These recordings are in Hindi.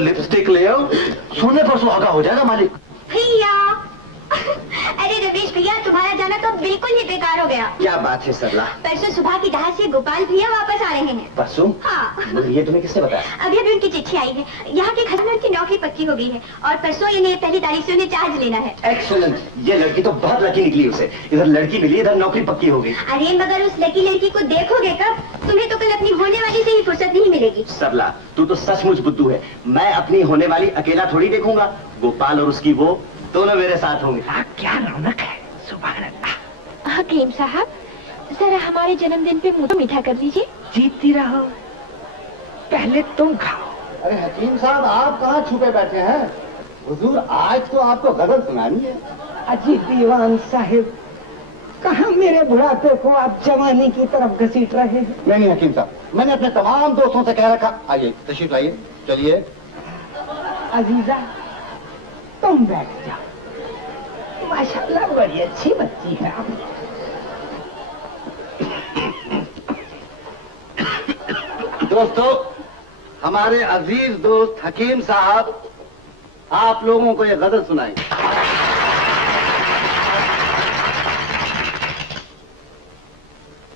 लिपस्टिक ले आओ, सोने पर सुहागा हो जाएगा मालिक। भैया अरे रमेश भैया, तुम्हारा जाना तो बिल्कुल ही बेकार हो गया। क्या बात है सरला? परसों सुबह की डहार से गोपाल भैया वापस आ रहे हैं। परसों? हाँ। ये तुम्हें किसने बताया? अभी अभी उनकी चिट्ठी आई है, यहाँ के घर में उनकी नौकरी पक्की हो गई है और परसों इन्हें 1 तारीख से उन्हें चार्ज लेना है। एक्सीलेंट, ये लड़की तो बहुत लकी निकली उसे। इधर लड़की मिली, इधर नौकरी पक्की हो गई। अरे मगर उस लकी लड़की को देखोगे कब? तुम्हें तो कल अपनी होने वाली से ही फुर्सत नहीं मिलेगी। सरला, तू तो सचमुच बुद्धू है। मैं अपनी होने वाली अकेला थोड़ी देखूंगा, गोपाल और उसकी वो दोनों मेरे साथ होंगे। क्या रौनक है, सुभान अल्लाह। हकीम साहब, जरा हमारे जन्मदिन पे मुझे मीठा कर दीजिए। जीती रहो, पहले तुम खाओ। अरे हकीम साहब, आप कहाँ छुपे बैठे हैं? हुजूर आज तो आपको गजल सुनानी है। अजी दीवान साहिब, कहाँ मेरे बुढ़ापे को आप जवानी की तरफ घसीट रहे हैं? नहीं हकीम साहब, मैंने अपने तमाम दोस्तों से कह रखा। आइए तशरीफ लाइए, चलिए। अजीजा तुम बैठ जाओ, माशाल्लाह बड़ी अच्छी बच्ची है आप। दोस्तों, हमारे अजीज दोस्त हकीम साहब आप लोगों को ये गजल सुनाएंगे।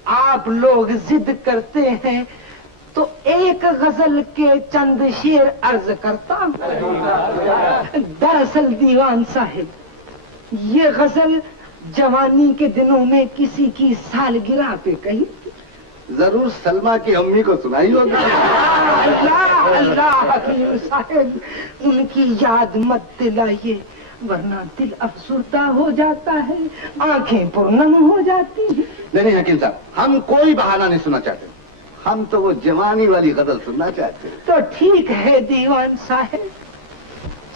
आप लोग जिद करते हैं तो एक गजल के चंद शेर अर्ज करता हूं। दरअसल दीवान साहिब, ये गजल जवानी के दिनों में किसी की सालगिरह पे कही। जरूर सलमा की अम्मी को सुनाई होगी। अल्लाह अल्लाह हकीम साहिब, उनकी याद मत दिलाइए, वरना दिल अफसुर्दा हो जाता है, आंखें पुरनम हो जाती हैं। नहीं हकीम साहब, हम कोई बहाना नहीं सुनना चाहते, हम तो वो जवानी वाली गजल सुनना चाहते हैं। तो ठीक है दीवान साहब,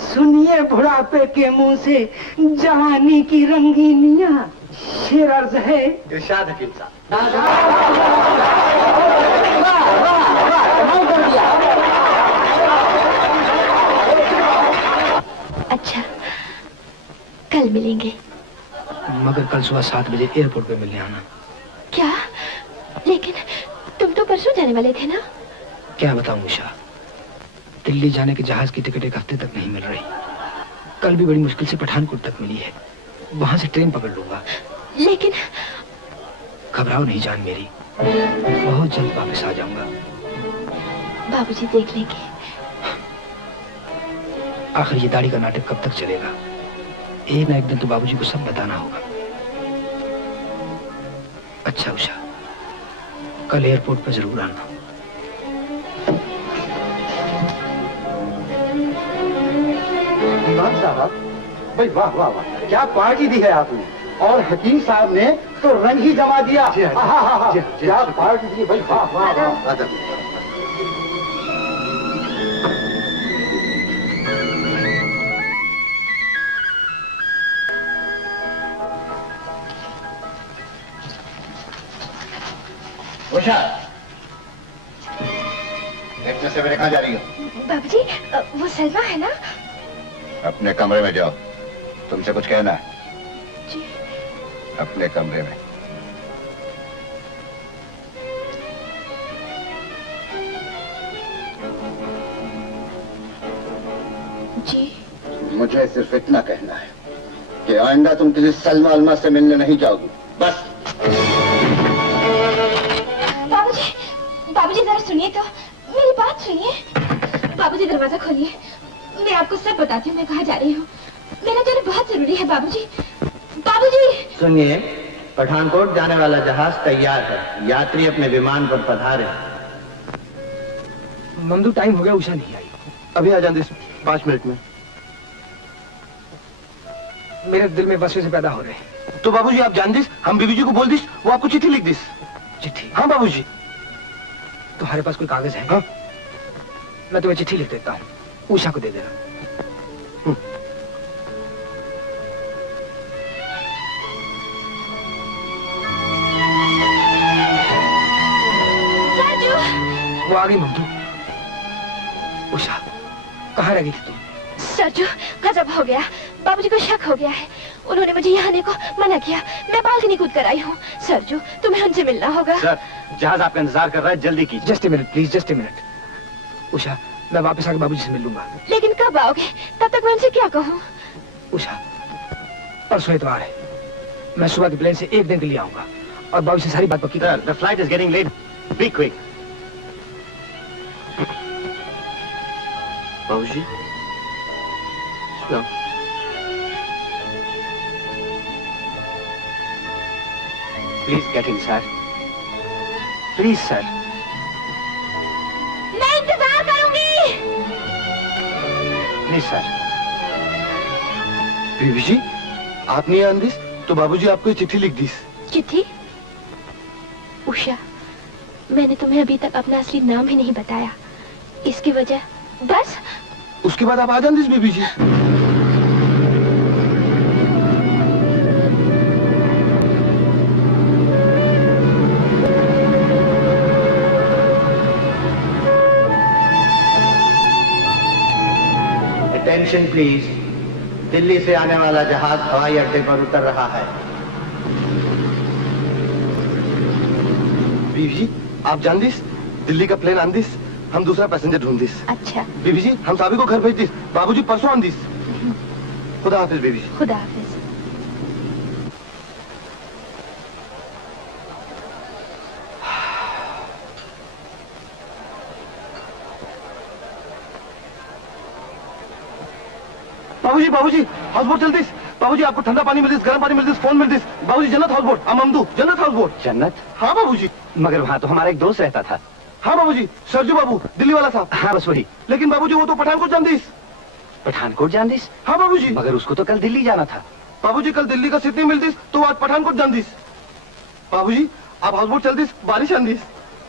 सुनिए बुढ़ापे के मुंह से जवानी की रंगीनियां। शेर अर्ज है। इरशाद हकीम साहब। अच्छा, कल मिलेंगे। मगर कल सुबह 7 बजे एयरपोर्ट पे मिलने आना। क्या? लेकिन तुम तो परसों जाने वाले थे ना? क्या बताऊं उषा, दिल्ली जाने के जहाज की टिकट 1 हफ्ते तक नहीं मिल रही। कल भी बड़ी मुश्किल से पठानकोट तक मिली है, वहां से ट्रेन पकड़ लूंगा। लेकिन घबराओ नहीं जान मेरी, बहुत जल्द वापस आ जाऊंगा। बाबूजी देख लेंगे। आखिर ये दाढ़ी का नाटक कब तक चलेगा? एक ना एक दिन तो बाबूजी को सब बताना होगा। अच्छा उषा, कल एयरपोर्ट पर जरूर आना। इमाम साहब, भाई वाह वाह वाह, क्या पार्टी दी है आपने। और हकीम साहब ने तो रंग ही जमा दिया। क्या पार्टी दी भाई, वाह वाह वाह। उषा, इतने से मेरे कहाँ जा रही हो? बाबूजी, वो सलमा है ना? अपने कमरे में जाओ, तुमसे कुछ कहना है। जी। अपने कमरे में। जी। मुझे सिर्फ इतना कहना है कि आइंदा तुम किसी सलमा अलमा से मिलने नहीं जाओगी, बस। बाबूजी, बाबूजी जरा सुनिए तो, मेरी बात सुनिए। बाबूजी दरवाजा खोलिए, मैं आपको सब बताती हूँ मैं कहाँ जा रही हूँ। मेरा जाना बहुत जरूरी है बाबूजी। बाबूजी सुनिए, पठानकोट जाने वाला जहाज तैयार है, यात्री अपने विमान पर पधारे। ममदू, टाइम हो गया, उषा नहीं आई। अभी आ जाते 5 मिनट में। मेरे दिल में वसवसे पैदा हो रहे हैं। तो बाबूजी आप जान दिस, हम बीबी जी को बोल दिस, वो आपको चिट्ठी लिख दिस। चिट्ठी? हाँ बाबूजी। तुम्हारे पास कोई कागज है? हाँ। मैं तुम्हें चिट्ठी लिख देता हूँ, उषा को दे देना। वो आ गई ममदू। उषा, कहाँ रह गई थी तुम? सरजू, गजब हो गया। बाबूजी को शक हो गया है, उन्होंने मुझे यहाँ आने को मना किया। मैं बालकनी कूद कर आई हूँ। सरजू, तुम्हें उनसे मिलना होगा। सर, जहाज आपका इंतजार कर रहा है, जल्दी कीजिए। Just a minute please, just a minute. Usha, मैं वापस आके बाबूजी से मिल लूंगा। लेकिन कब आओगे? तब तक मैं उनसे क्या कहूँ? उषा, परसों इतवार है, मैं सुबह के प्लेन से 1 दिन के लिए आऊंगा और बाबू से सारी बात पक्की कर। The flight is getting late. Be quick. बाबूजी, Please get in, sir. Please, sir. मैं इंतजार करूंगी। Please, sir. बीबी जी, आप नहीं आंदिस तो बाबूजी आपको चिट्ठी लिख दीस। चिट्ठी? उषा, मैंने तुम्हें अभी तक अपना असली नाम ही नहीं बताया। इसकी वजह बस। उसके बाद आप आ जांदिस बीबी जी। Attention please. दिल्ली से आने वाला जहाज हवाई अड्डे पर उतर रहा है। बीबी जी, आप जानदिस दिल्ली का प्लेन आंदिस, हम दूसरा पैसेंजर ढूंढदिस। अच्छा। बीबी जी, हम साबी को घर भेज दिस, बाबूजी परसों आंदिस। खुदा हाफिज बीबी जी। खुदा हाफिज। बाबूजी, बाबूजी, हाउस बोट चल दिस। बाबूजी, आपको ठंडा पानी मिल दिस, गर्म पानी मिल दिस, फोन मिल दिस। बाबूजी, जन्नत हाउस बोट, अममदू, जन्नत हाउस बोट। जन्नत? हाँ बाबूजी। मगर वहाँ तो हमारा एक दोस्त रहता था। हाँ बाबूजी, सरजू बाबू, दिल्ली वाला साहब। हाँ बस वही। लेकिन बाबूजी वो तो पठानकोट जानदिस। पठानकोट जानदिस? हाँ बाबूजी। मगर उसको तो कल दिल्ली जाना था। बाबूजी, कल दिल्ली का सिडनी मिल दिस तो आज पठानकोट जानदिस। बाबूजी, आप हाउस बोट चल दिस, बारिश आंदिस।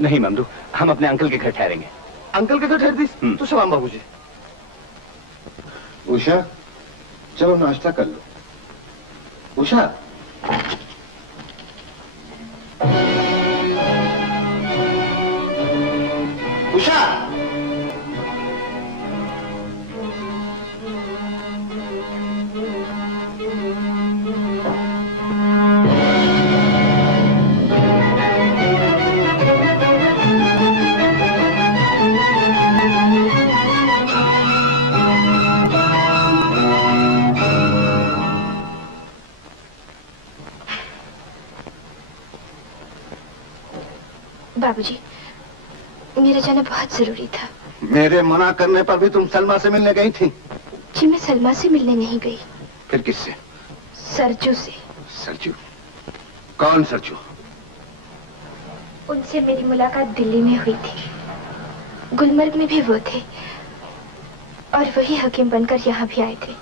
नहीं ममदू, हम अपने अंकल के घर ठहरेंगे। अंकल के घर ठहर दिस तो सलाम बाबूजी। उषा, चलो नाश्ता कर लो। उषा, उषा, बाबूजी, मेरा जाना बहुत जरूरी था। मेरे मना करने पर भी तुम सलमा से मिलने गई थी? जी, मैं सलमा से मिलने नहीं गई। फिर किससे? सरजू से। सरजू? कौन सरजू? उनसे मेरी मुलाकात दिल्ली में हुई थी। गुलमर्ग में भी वो थे और वही हकीम बनकर यहाँ भी आए थे।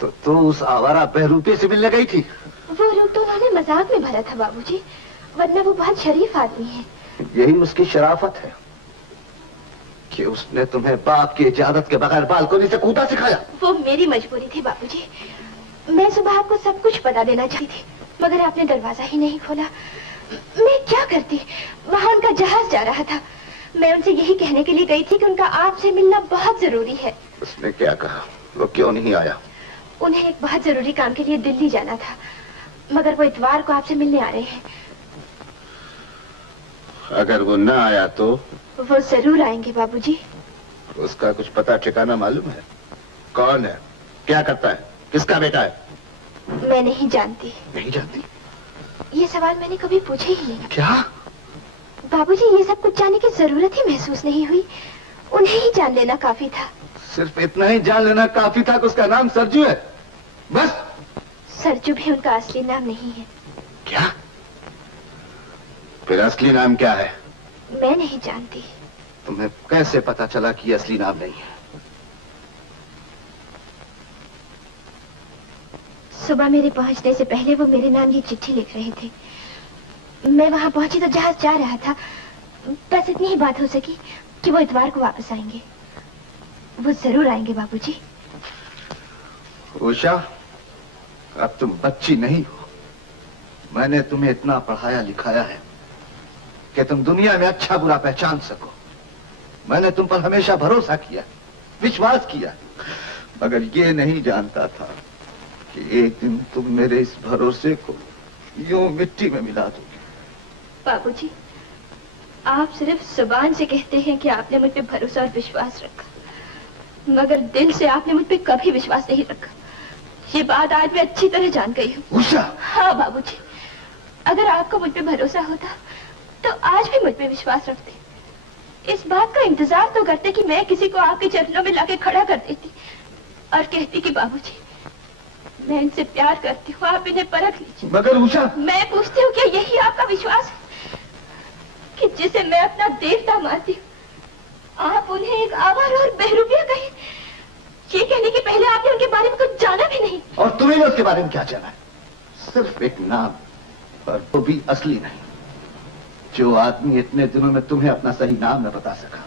तो तू उस आवारा बहरूपे से मिलने गई थी? वो रूप तो उन्होंने मजाक में भरा था बाबूजी, वरना वो बहुत शरीफ आदमी है। यही उसकी शराफत है कि उसने तुम्हें बाप की इजाजत के बगैर बालकोनी से कूदा सिखाया। वो मेरी मजबूरी थी बाबूजी। मैं सुबह आपको सब कुछ बता देना चाहती थी, मगर आपने दरवाजा ही नहीं खोला। मैं क्या करती? वहाँ उनका जहाज जा रहा था। मैं उनसे यही कहने के लिए गई थी कि उनका आपसे मिलना बहुत जरूरी है। उसने क्या कहा? वो क्यों नहीं आया? उन्हें एक बहुत जरूरी काम के लिए दिल्ली जाना था, मगर वो इतवार को आपसे मिलने आ रहे हैं। अगर वो न आया तो? वो जरूर आएंगे बाबूजी। उसका कुछ पता ठिकाना मालूम है? कौन है, क्या करता है, किसका बेटा है? मैं नहीं जानती। नहीं जानती? ये सवाल मैंने कभी पूछे ही नहीं। क्या? बाबूजी, ये सब कुछ जानने की जरूरत ही महसूस नहीं हुई। उन्हें ही जान लेना काफी था। सिर्फ इतना ही जान लेना काफी था कि उसका नाम सरजू है, बस? सरजू भी उनका असली नाम नहीं है। क्या? फिर असली नाम क्या है? मैं नहीं जानती। तुम्हें कैसे पता चला कि ये असली नाम नहीं है? सुबह मेरे पहुंचने से पहले वो मेरे नाम की चिट्ठी लिख रहे थे। मैं वहां पहुंची तो जहाज जा रहा था। बस इतनी ही बात हो सकी कि वो इतवार को वापस आएंगे। वो जरूर आएंगे बाबूजी। उषा, अब तुम बच्ची नहीं हो। मैंने तुम्हें इतना पढ़ाया लिखाया है कि तुम दुनिया में अच्छा बुरा पहचान सको। मैंने तुम पर हमेशा भरोसा किया, विश्वास किया, मगर ये नहीं जानता था कि एक दिन तुम मेरे इस भरोसे को यूं मिट्टी में मिला दोगे। बाबूजी, आप सिर्फ जुबान से कहते हैं कि आपने मुझ पे भरोसा और विश्वास रखा, मगर दिल से आपने मुझ पे कभी विश्वास नहीं रखा। ये बात आज मैं अच्छी तरह जान गई हूँ। उषा! हाँ बाबूजी, अगर आपको मुझ पे भरोसा होता तो आज भी मुझ पे विश्वास रखते। इस बात का इंतजार तो करते कि मैं किसी को आपके चरणों में लाके खड़ा कर देती और कहती कि बाबूजी मैं इनसे प्यार करती हूँ, आप इन्हें परख लीजिए। मगर उषा! मैं पूछती हूँ क्या यही आपका विश्वास है कि जिसे मैं अपना देवता मानती हूँ आप उन्हें एक आवारा और बहरूपिया कहें? ये कहने के पहले आपने उनके बारे में कुछ जाना भी नहीं। और तुम्हें ने उसके बारे में क्या जाना है? सिर्फ एक नाम, और वो भी असली नहीं। जो आदमी इतने दिनों में तुम्हें अपना सही नाम न बता सका,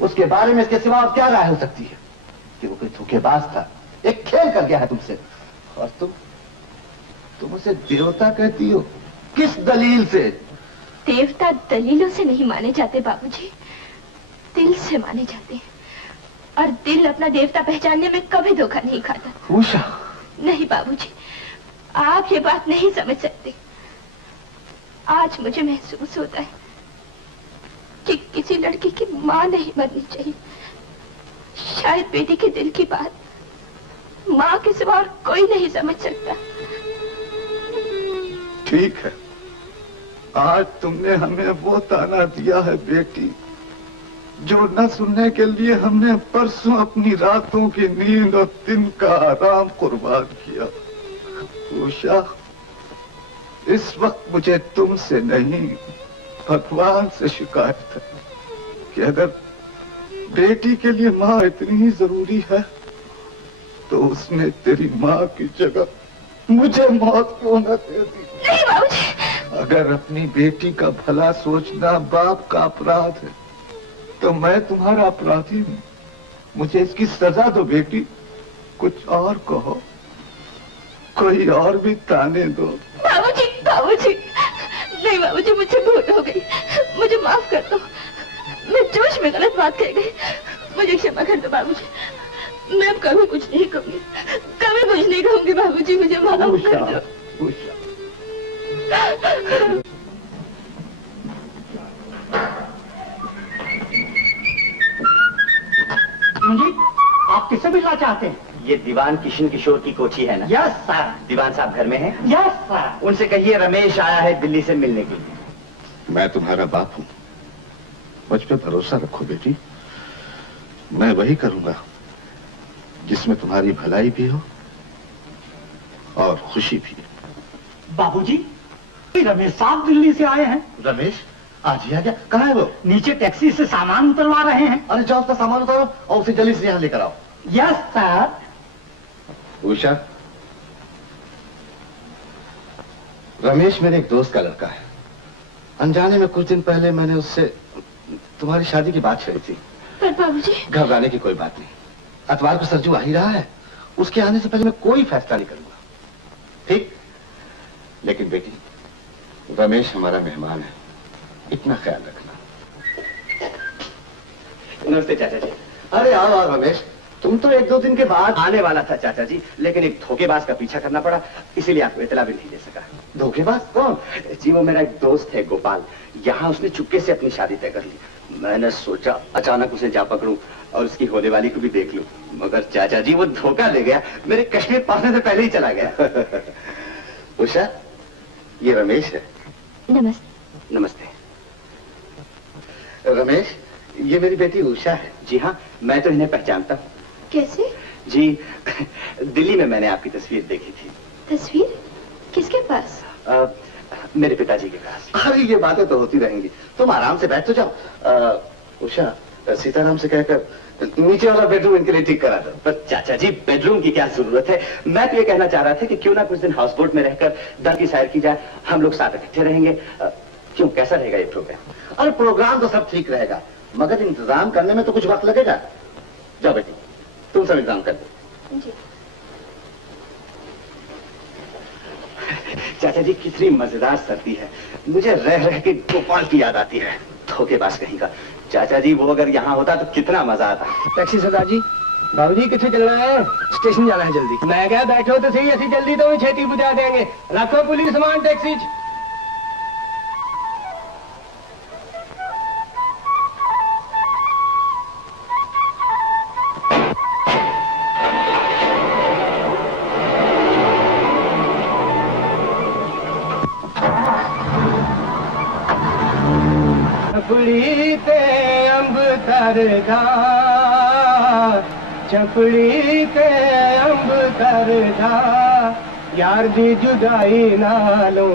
उसके बारे में इसके सिवा और क्या राय हो सकती है कि वो कोई धोखेबाज था, एक खेल कर गया है तुमसे। और तुम उसे देवता कहती हो? किस दलील से? देवता दलीलों से नहीं माने जाते बाबूजी, दिल से माने जाते हैं। और दिल अपना देवता पहचानने में कभी धोखा नहीं खाता। उषा! नहीं बाबूजी, आप ये बात नहीं समझ सकते। आज मुझे महसूस होता है कि किसी लड़की की माँ नहीं बननी चाहिए। शायद बेटी के दिल की बात माँ के सिवा और कोई नहीं समझ सकता। ठीक है, आज तुमने हमें वो ताना दिया है बेटी, जो न सुनने के लिए हमने परसों अपनी रातों की नींद और दिन का आराम कुर्बान किया। उषा, इस वक्त मुझे तुमसे नहीं भगवान से शिकायत है कि अगर बेटी के लिए माँ इतनी ही जरूरी है तो उसने तेरी माँ की जगह मुझे मौत क्यों न दे दी? नहीं बाबूजी। अगर अपनी बेटी का भला सोचना बाप का अपराध है तो मैं तुम्हारा अपराधी हूँ। मुझे इसकी सजा दो बेटी, कुछ और कहो, कोई और भी ताने दो। बाबूजी, बाबूजी, नहीं बाबूजी, मुझे भूल हो गई, मुझे माफ कर दो। मैं जोश में गलत बात कह गई, मुझे क्षमा कर दो बाबूजी। मैं अब कभी कुछ नहीं कहूंगी, कभी कुछ नहीं कहूंगी बाबूजी, मुझे माफ कर दो। उषा। जी, आप किससे मिलना चाहते हैं? ये दीवान किशन किशोर की कोठी है ना? Yes sir. दीवान साहब घर में हैं? Yes sir. उनसे कहिए रमेश आया है दिल्ली से मिलने के लिए। मैं तुम्हारा बाप हूँ, मुझ पे भरोसा रखो बेटी। मैं वही करूंगा जिसमें तुम्हारी भलाई भी हो और खुशी भी। बाबूजी, रमेश साहब दिल्ली से आए हैं। रमेश आज ही आ गया? कहाँ है वो? नीचे टैक्सी से सामान उतरवा रहे हैं। अरे जाओ उसका सामान उतारो और उसे जल्दी से यहाँ लेकर आओ। Yes sir. उषा, रमेश मेरे एक दोस्त का लड़का है। अनजाने में कुछ दिन पहले मैंने उससे तुम्हारी शादी की बात छेड़ी थी। पर बाबूजी। घबराने की कोई बात नहीं, अतवार को सरजू आ ही रहा है, उसके आने से पहले मैं कोई फैसला नहीं करूंगा, ठीक? लेकिन बेटी, रमेश हमारा मेहमान है, इतना ख्याल रखना। नमस्ते चाचा जी। अरे आओ आओ रमेश, तुम तो एक दो दिन के बाद आने वाला था चाचा जी, लेकिन एक धोखेबाज का पीछा करना पड़ा, इसीलिए आपको इतला भी नहीं दे सका। धोखेबाज कौन? जी वो मेरा एक दोस्त है गोपाल, यहाँ उसने चुपके से अपनी शादी तय कर ली। मैंने सोचा अचानक उसे जा पकड़ूं और उसकी होने वाली को भी देख लूं, मगर चाचा जी वो धोखा दे गया, मेरे कश्मीर पहुंचने से पहले ही चला गया। उषा, ये रमेश है। नमस्ते। नमस्ते। रमेश, ये मेरी बेटी उषा है। जी हाँ, मैं तो इन्हें पहचानता हूँ। कैसे? जी दिल्ली में मैंने आपकी तस्वीर देखी थी। तस्वीर? किसके पास? मेरे पिताजी के पास। अरे ये बातें तो होती रहेंगी, तुम आराम से बैठ तो जाओ। उषा, सीताराम से कहकर नीचे वाला बेडरूम इनके लिए ठीक करा दो। पर चाचा जी बेडरूम की क्या जरूरत है? मैं तो ये कहना चाह रहा था कि क्यों ना कुछ दिन हाउस बोट में रहकर दर की सैर की जाए, हम लोग साथ इकट्ठे रहेंगे। क्यों, कैसा रहेगा ये प्रोग्राम? अरे प्रोग्राम तो सब ठीक रहेगा, मगर इंतजाम करने में तो कुछ वक्त लगेगा। जाओ बेटी, तुम सब इंतजाम कर दो। जी। चाचा जी कितनी मजेदार सर्दी है, मुझे रह रह के गोपाल की याद आती है, धोखेबाज कहीं का। चाचा जी वो अगर यहाँ होता तो कितना मजा आता। टैक्सी सरदार जी। बाबूजी किथे चलना है? स्टेशन जाना है जल्दी। मैं क्या बैठो तो सही, ऐसी जल्दी तो छेती बुझा देंगे। रखो पुलिस मान टैक्सी। चपड़ी ते अंब तरदा, चपड़ी ते अंब तरदा, यार दी जुदाई नालों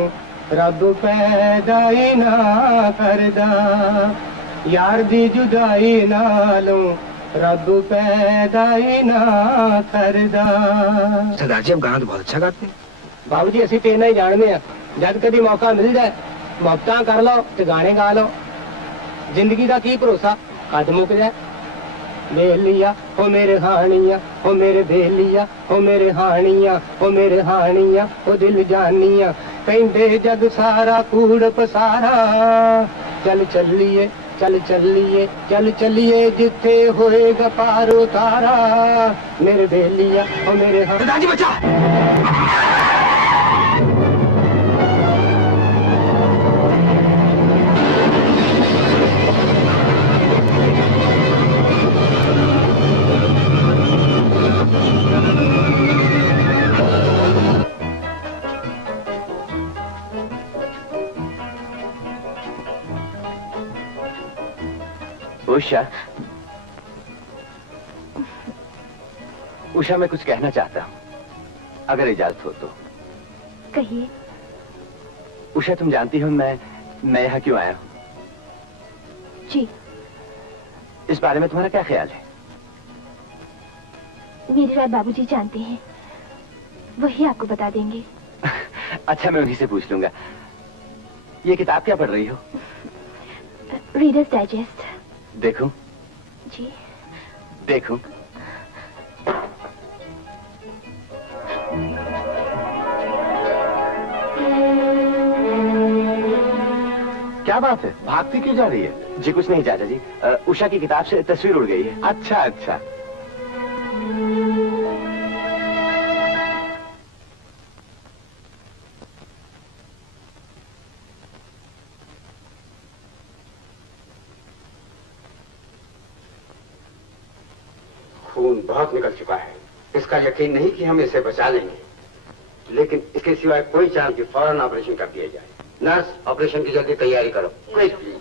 रब पैदा ही ना करदा, यार दी जुदाई नालों रब पैदा ही ना करदा। सरदार जी, आप गाना तो बहुत अच्छा गाते हैं। बाबूजी असि ते नहीं जानते हैं, जब कभी मौका मिल जाए मुफ्तां कर लो ते गाने गा लो। जिंदगी का की भरोसा कद मुक जाए। बेलिया हो मेरे हानिया, हो मेरे बेलिया, हो मेरे हानिया, हो मेरे हानिया, हो दिल जानिया, कहंदे जग सारा कूड़ पसारा। चल चलिए, चल चलिए, चल चलिए, जिथे होएगा पार उतारा। मेरे बेलिया हो मेरे सरदार जी बचा। उषा, उषा मैं कुछ कहना चाहता हूँ, अगर इजाजत हो तो। कहिए। उषा, तुम जानती हो मैं यहाँ क्यों आया हूँ? जी। इस बारे में तुम्हारा क्या ख्याल है? मेरी राय बाबूजी जानते हैं, वही आपको बता देंगे। अच्छा, मैं उन्हीं से पूछ लूंगा। ये किताब क्या पढ़ रही हो? Readers digest. देखूं? जी। देखूं? क्या बात है, भागती क्यों जा रही है? जी कुछ नहीं चाचा जी, उषा की किताब से तस्वीर उड़ गई है। अच्छा अच्छा। खून बहुत निकल चुका है, इसका यकीन नहीं कि हम इसे बचा लेंगे, लेकिन इसके सिवाय कोई चांस कि फौरन ऑपरेशन कर दिया जाए। नर्स, ऑपरेशन की जल्दी तैयारी करो। Quick please.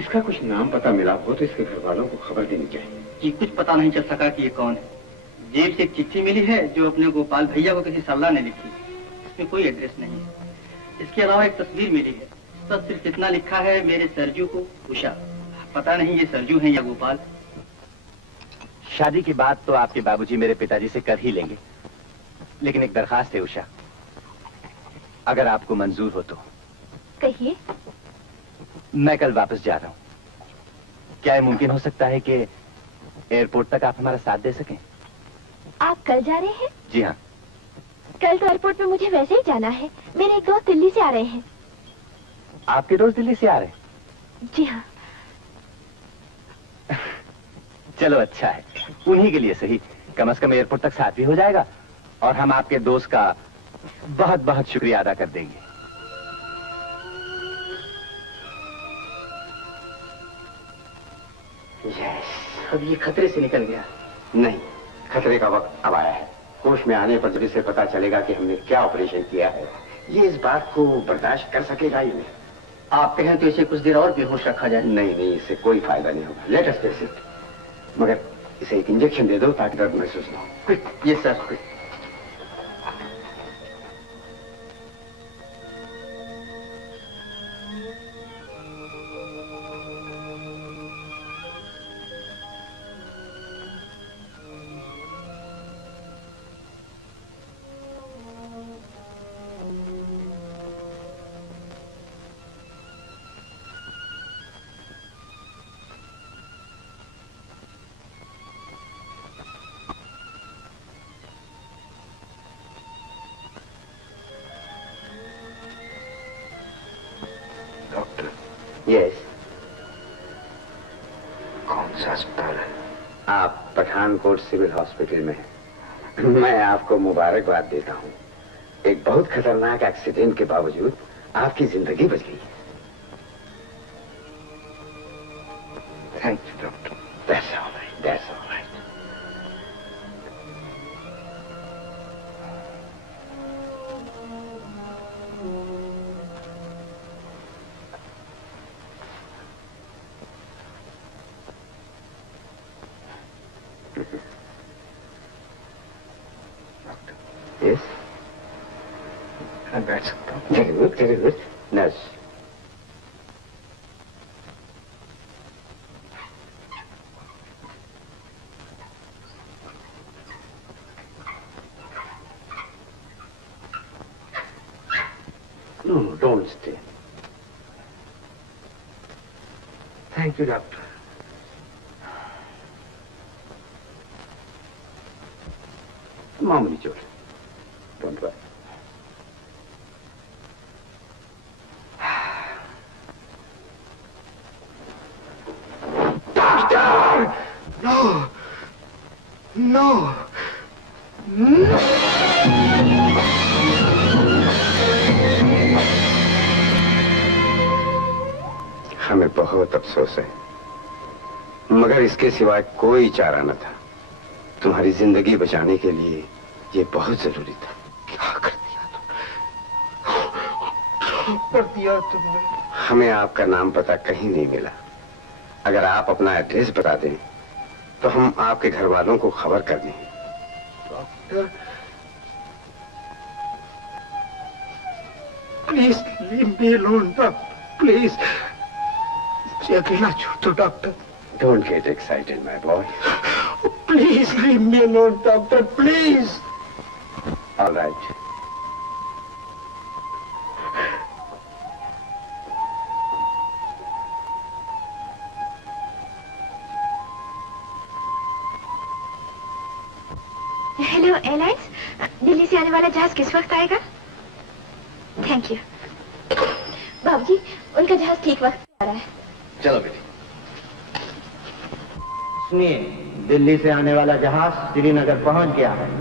इसका कुछ नाम पता मिला हो तो इसके घर वालों को खबर देनी चाहिए। जी कुछ पता नहीं चल सका कि ये कौन है। जेब से एक चिट्ठी मिली है जो अपने गोपाल भैया को किसी सरला ने लिखी। इसमें कोई एड्रेस नहीं है। इसके अलावा एक तस्वीर मिली है, बस सिर्फ इतना लिखा है, मेरे सरजू को उषा। पता नहीं ये सरजू है या गोपाल। शादी की बात तो आपके बाबूजी मेरे पिताजी से कर ही लेंगे, लेकिन एक दरखास्त है उषा, अगर आपको मंजूर हो तो। कहिए। मैं कल वापस जा रहा हूँ, क्या ये मुमकिन हो सकता है कि एयरपोर्ट तक आप हमारा साथ दे सकें? आप कल जा रहे हैं? जी हाँ। कल तो एयरपोर्ट में मुझे वैसे ही जाना है, मेरे एक दोस्त दिल्ली से आ रहे हैं। आपके दोस्त दिल्ली से आ रहे हैं? जी हाँ। चलो अच्छा है, उन्हीं के लिए सही, कम से कम एयरपोर्ट तक साथ भी हो जाएगा और हम आपके दोस्त का बहुत बहुत शुक्रिया अदा कर देंगे। अब ये खतरे से निकल गया। नहीं, खतरे का वक्त अब आया है। होश में आने पर जब इसे पता चलेगा कि हमने क्या ऑपरेशन किया है, ये इस बात को बर्दाश्त कर सकेगा ही नहीं। आप कहें तो इसे कुछ देर और बेहोश रखा जाए। नहीं नहीं, इससे कोई फायदा नहीं होगा। Let us face it. मगर इसे एक इंजेक्शन दे दो ताकि दर्द महसूस ना हो। Quick. Yes sir, quick. Yes. कौन सा अस्पताल है? आप पठानकोट सिविल हॉस्पिटल में हैं। मैं आपको मुबारकबाद देता हूँ। एक बहुत खतरनाक एक्सीडेंट के बावजूद आपकी जिंदगी बच गई। Thank you doctor. That's all right, that's all right. Yes? मैं बैठ सकता हूँ? Very good, very good. Nurse. No, don't stay. Thank you doctor. मामूली चोट। Don't worry. No! No! हमें बहुत अफसोस है, मगर इसके सिवाय कोई चारा न था। तुम्हारी जिंदगी बचाने के लिए ये बहुत जरूरी था। क्या कर दिया तुमने? क्या कर दिया तुमने? हमें आपका नाम पता कहीं नहीं मिला। अगर आप अपना एड्रेस बता दें तो हम आपके घर वालों को खबर कर दें। Doctor, please leave me alone doctor, please. मुझे अकेला छोड़ दो doctor. Don't get excited my boy. Please leave me alone doctor, please. All right. Hello airlines, Delhi से आने वाला जहाज किस वक्त आएगा? Thank you. बाबूजी, उनका जहाज ठीक वक्त पे आ रहा है। चलो बेटी। सुनिए, दिल्ली से आने वाला जहाज श्रीनगर पहुंच गया है।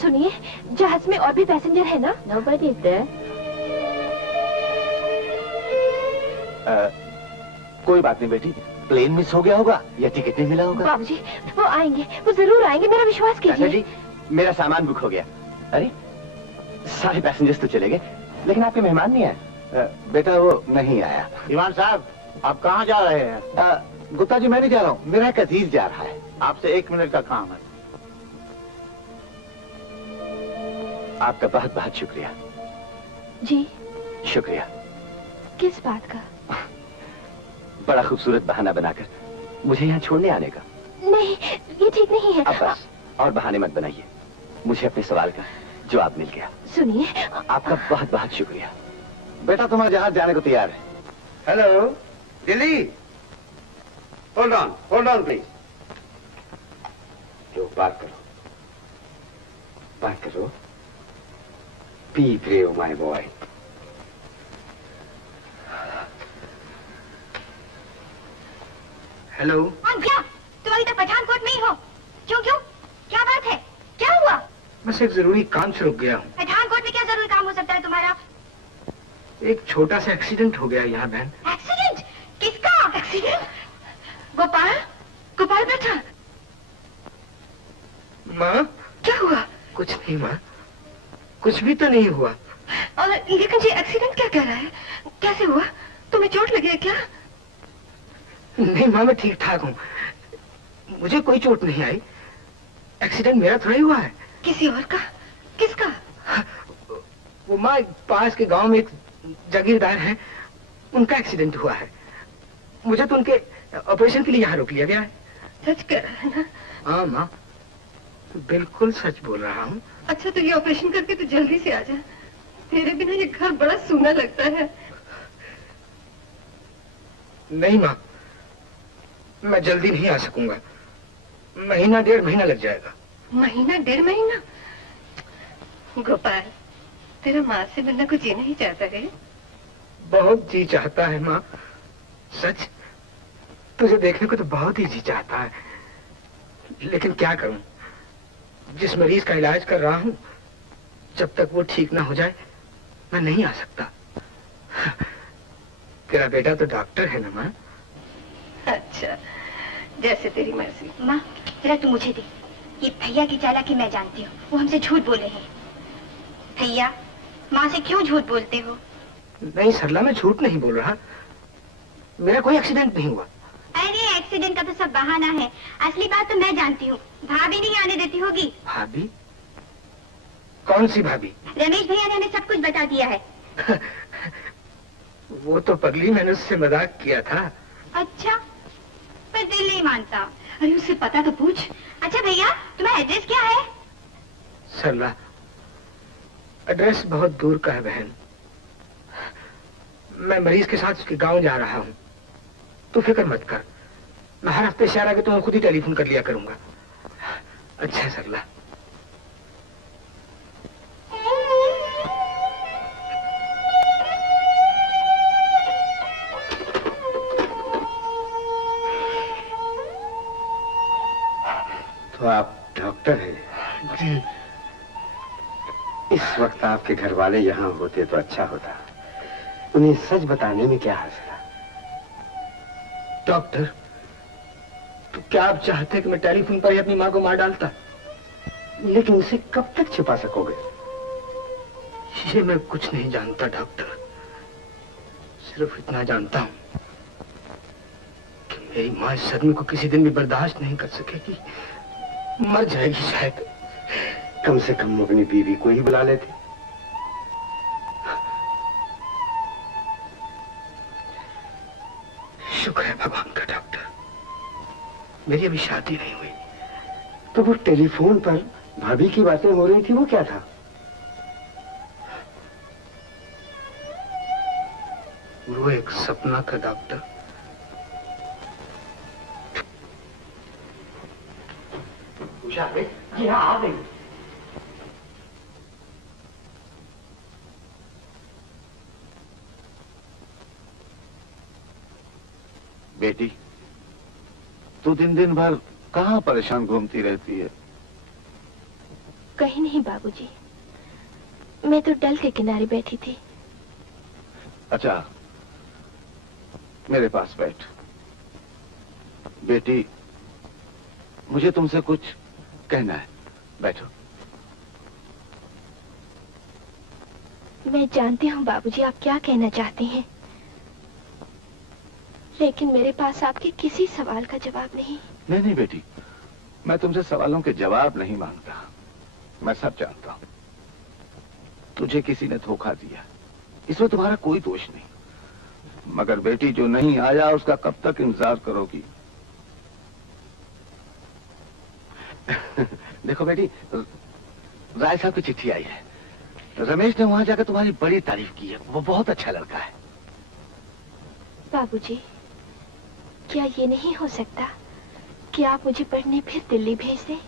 सुनिए, जहाज में और भी पैसेंजर है ना? Nobody is there. कोई बात नहीं बेटी, प्लेन मिस हो गया होगा या टिकट नहीं मिला होगा। बाबूजी, वो आएंगे, वो जरूर आएंगे, मेरा विश्वास चाचा कीजिए। जी, मेरा सामान बुक हो गया। अरे, सारे पैसेंजर्स तो चले गए, लेकिन आपके मेहमान नहीं आए। बेटा वो नहीं आया। दीवान साहब, आप कहाँ जा रहे हैं? गुप्ता जी, मैं नहीं जा रहा हूँ, मेरा एक अजीज जा रहा है। आपसे 1 मिनट का काम है। आपका बहुत बहुत शुक्रिया। जी, शुक्रिया। किस बात का? बड़ा खूबसूरत बहाना बनाकर मुझे यहाँ छोड़ने आने का। नहीं, ये ठीक नहीं है। अब बस और बहाने मत बनाइए, मुझे अपने सवाल का जवाब मिल गया। सुनिए, आपका बहुत बहुत शुक्रिया। बेटा तुम्हारा जहाज जाने को तैयार है। Hello Delhi. Hold on please. लो, बात करो। Be brave, my boy. Hello. क्या? अभी तक पठानकोट में ही हो? क्यों क्यों? क्या बात है? क्या हुआ? बस एक जरूरी काम से रुक गया हूँ। पठानकोट में क्या जरूरी काम हो सकता है तुम्हारा? एक छोटा सा एक्सीडेंट हो गया यहाँ बहन। एक्सीडेंट? किसका एक्सीडेंट? गोपाल? गोपाल बेटा? माँ? क्या हुआ? कुछ नहीं माँ, कुछ भी तो नहीं हुआ। और लेकिन ये एक्सीडेंट क्या कह रहा है? कैसे हुआ? तुम्हें चोट लगी है क्या? नहीं माँ, मैं ठीक ठाक हूँ, मुझे कोई चोट नहीं आई। एक्सीडेंट मेरा थोड़ा ही हुआ है। किसी और का? किसका? वो माँ, पास के गांव में एक जागीरदार हैं, उनका एक्सीडेंट हुआ है। मुझे तो उनके ऑपरेशन के लिए यहाँ रोक लिया गया है। सच कह रहा है ना? हाँ माँ, बिल्कुल सच बोल रहा हूँ। अच्छा तो ये ऑपरेशन करके तो जल्दी से आ जा। तेरे बिना ये घर बड़ा सूना लगता है। नहीं माँ, मैं जल्दी नहीं आ सकूंगा, महीना 1.5 महीना लग जाएगा। महीना 1.5 महीना? गोपाल, तेरा माँ से मिलना को जी नहीं चाहता रे? बहुत जी चाहता है माँ, सच। तुझे देखने को तो बहुत ही जी चाहता है, लेकिन क्या करूं, जिस मरीज का इलाज कर रहा हूं, जब तक वो ठीक ना हो जाए मैं नहीं आ सकता। तेरा बेटा तो डॉक्टर है ना माँ? अच्छा, जैसे तेरी मर्जी। माँ, जरा तू मुझे दे। ये भैया की चालाकी मैं जानती हूँ, वो हमसे झूठ बोले हैं। भैया, माँ से क्यों झूठ बोलते हो? नहीं सरला, मैं झूठ नहीं बोल रहा, मेरा कोई एक्सीडेंट नहीं हुआ। अरे एक्सीडेंट का तो सब बहाना है, असली बात तो मैं जानती हूँ। भाभी नहीं आने देती होगी। भाभी? कौन सी भाभी? रमेश भैया ने हमें सब कुछ बता दिया है। वो तो पगली, मैंने उससे मजाक किया था। अच्छा, पर दिल नहीं मानता। अरे उससे पता तो पूछ। अच्छा भैया, तुम्हारा एड्रेस क्या है? सरला, एड्रेस बहुत दूर का है बहन। मैं मरीज के साथ उसके गांव जा रहा हूँ, तू फिक्र मत कर। मैं हर हफ्ते शहर आके तुम्हें खुद ही टेलीफोन कर लिया करूंगा। अच्छा सरला। तो आप डॉक्टर हैं? जी। इस वक्त आपके घर वाले यहाँ होते तो अच्छा होता। उन्हें सच बताने में क्या हर्ज था? डॉक्टर, तो क्या आप चाहते कि मैं टेलीफोन पर ही अपनी माँ को मार डालता? लेकिन उसे कब तक छिपा सकोगे? ये मैं कुछ नहीं जानता डॉक्टर, सिर्फ इतना जानता हूँ कि मेरी माँ इस सदमे को किसी दिन भी बर्दाश्त नहीं कर सकेगी, मर जाएगी शायद। कम से कम अपनी बीवी को ही बुला लेते। शुक्र है भगवान का डॉक्टर, मेरी अभी शादी नहीं हुई। तो वो टेलीफोन पर भाभी की बातें हो रही थी, वो क्या था? वो एक सपना था डॉक्टर। उषा आ गई? जी हाँ, आ गई। बेटी, तू दिन दिन भर कहाँ परेशान घूमती रहती है? कहीं नहीं बाबूजी, मैं तो डल के किनारे बैठी थी। अच्छा, मेरे पास बैठ। बेटी, मुझे तुमसे कुछ कहना है, बैठो। मैं जानती हूँ बाबूजी आप क्या कहना चाहते हैं, लेकिन मेरे पास आपके किसी सवाल का जवाब नहीं। नहीं बेटी, मैं तुमसे सवालों के जवाब नहीं मांगता, मैं सब जानता हूं। तुझे किसी ने धोखा दिया, इसमें तुम्हारा कोई दोष नहीं। मगर बेटी, जो नहीं आया उसका कब तक इंतजार करोगी? देखो बेटी, राय साहब की चिट्ठी आई है। रमेश ने वहां जाकर तुम्हारी बड़ी तारीफ की है, वो बहुत अच्छा लड़का है। बाबूजी, क्या ये नहीं हो सकता कि आप मुझे पढ़ने फिर दिल्ली भेज दें?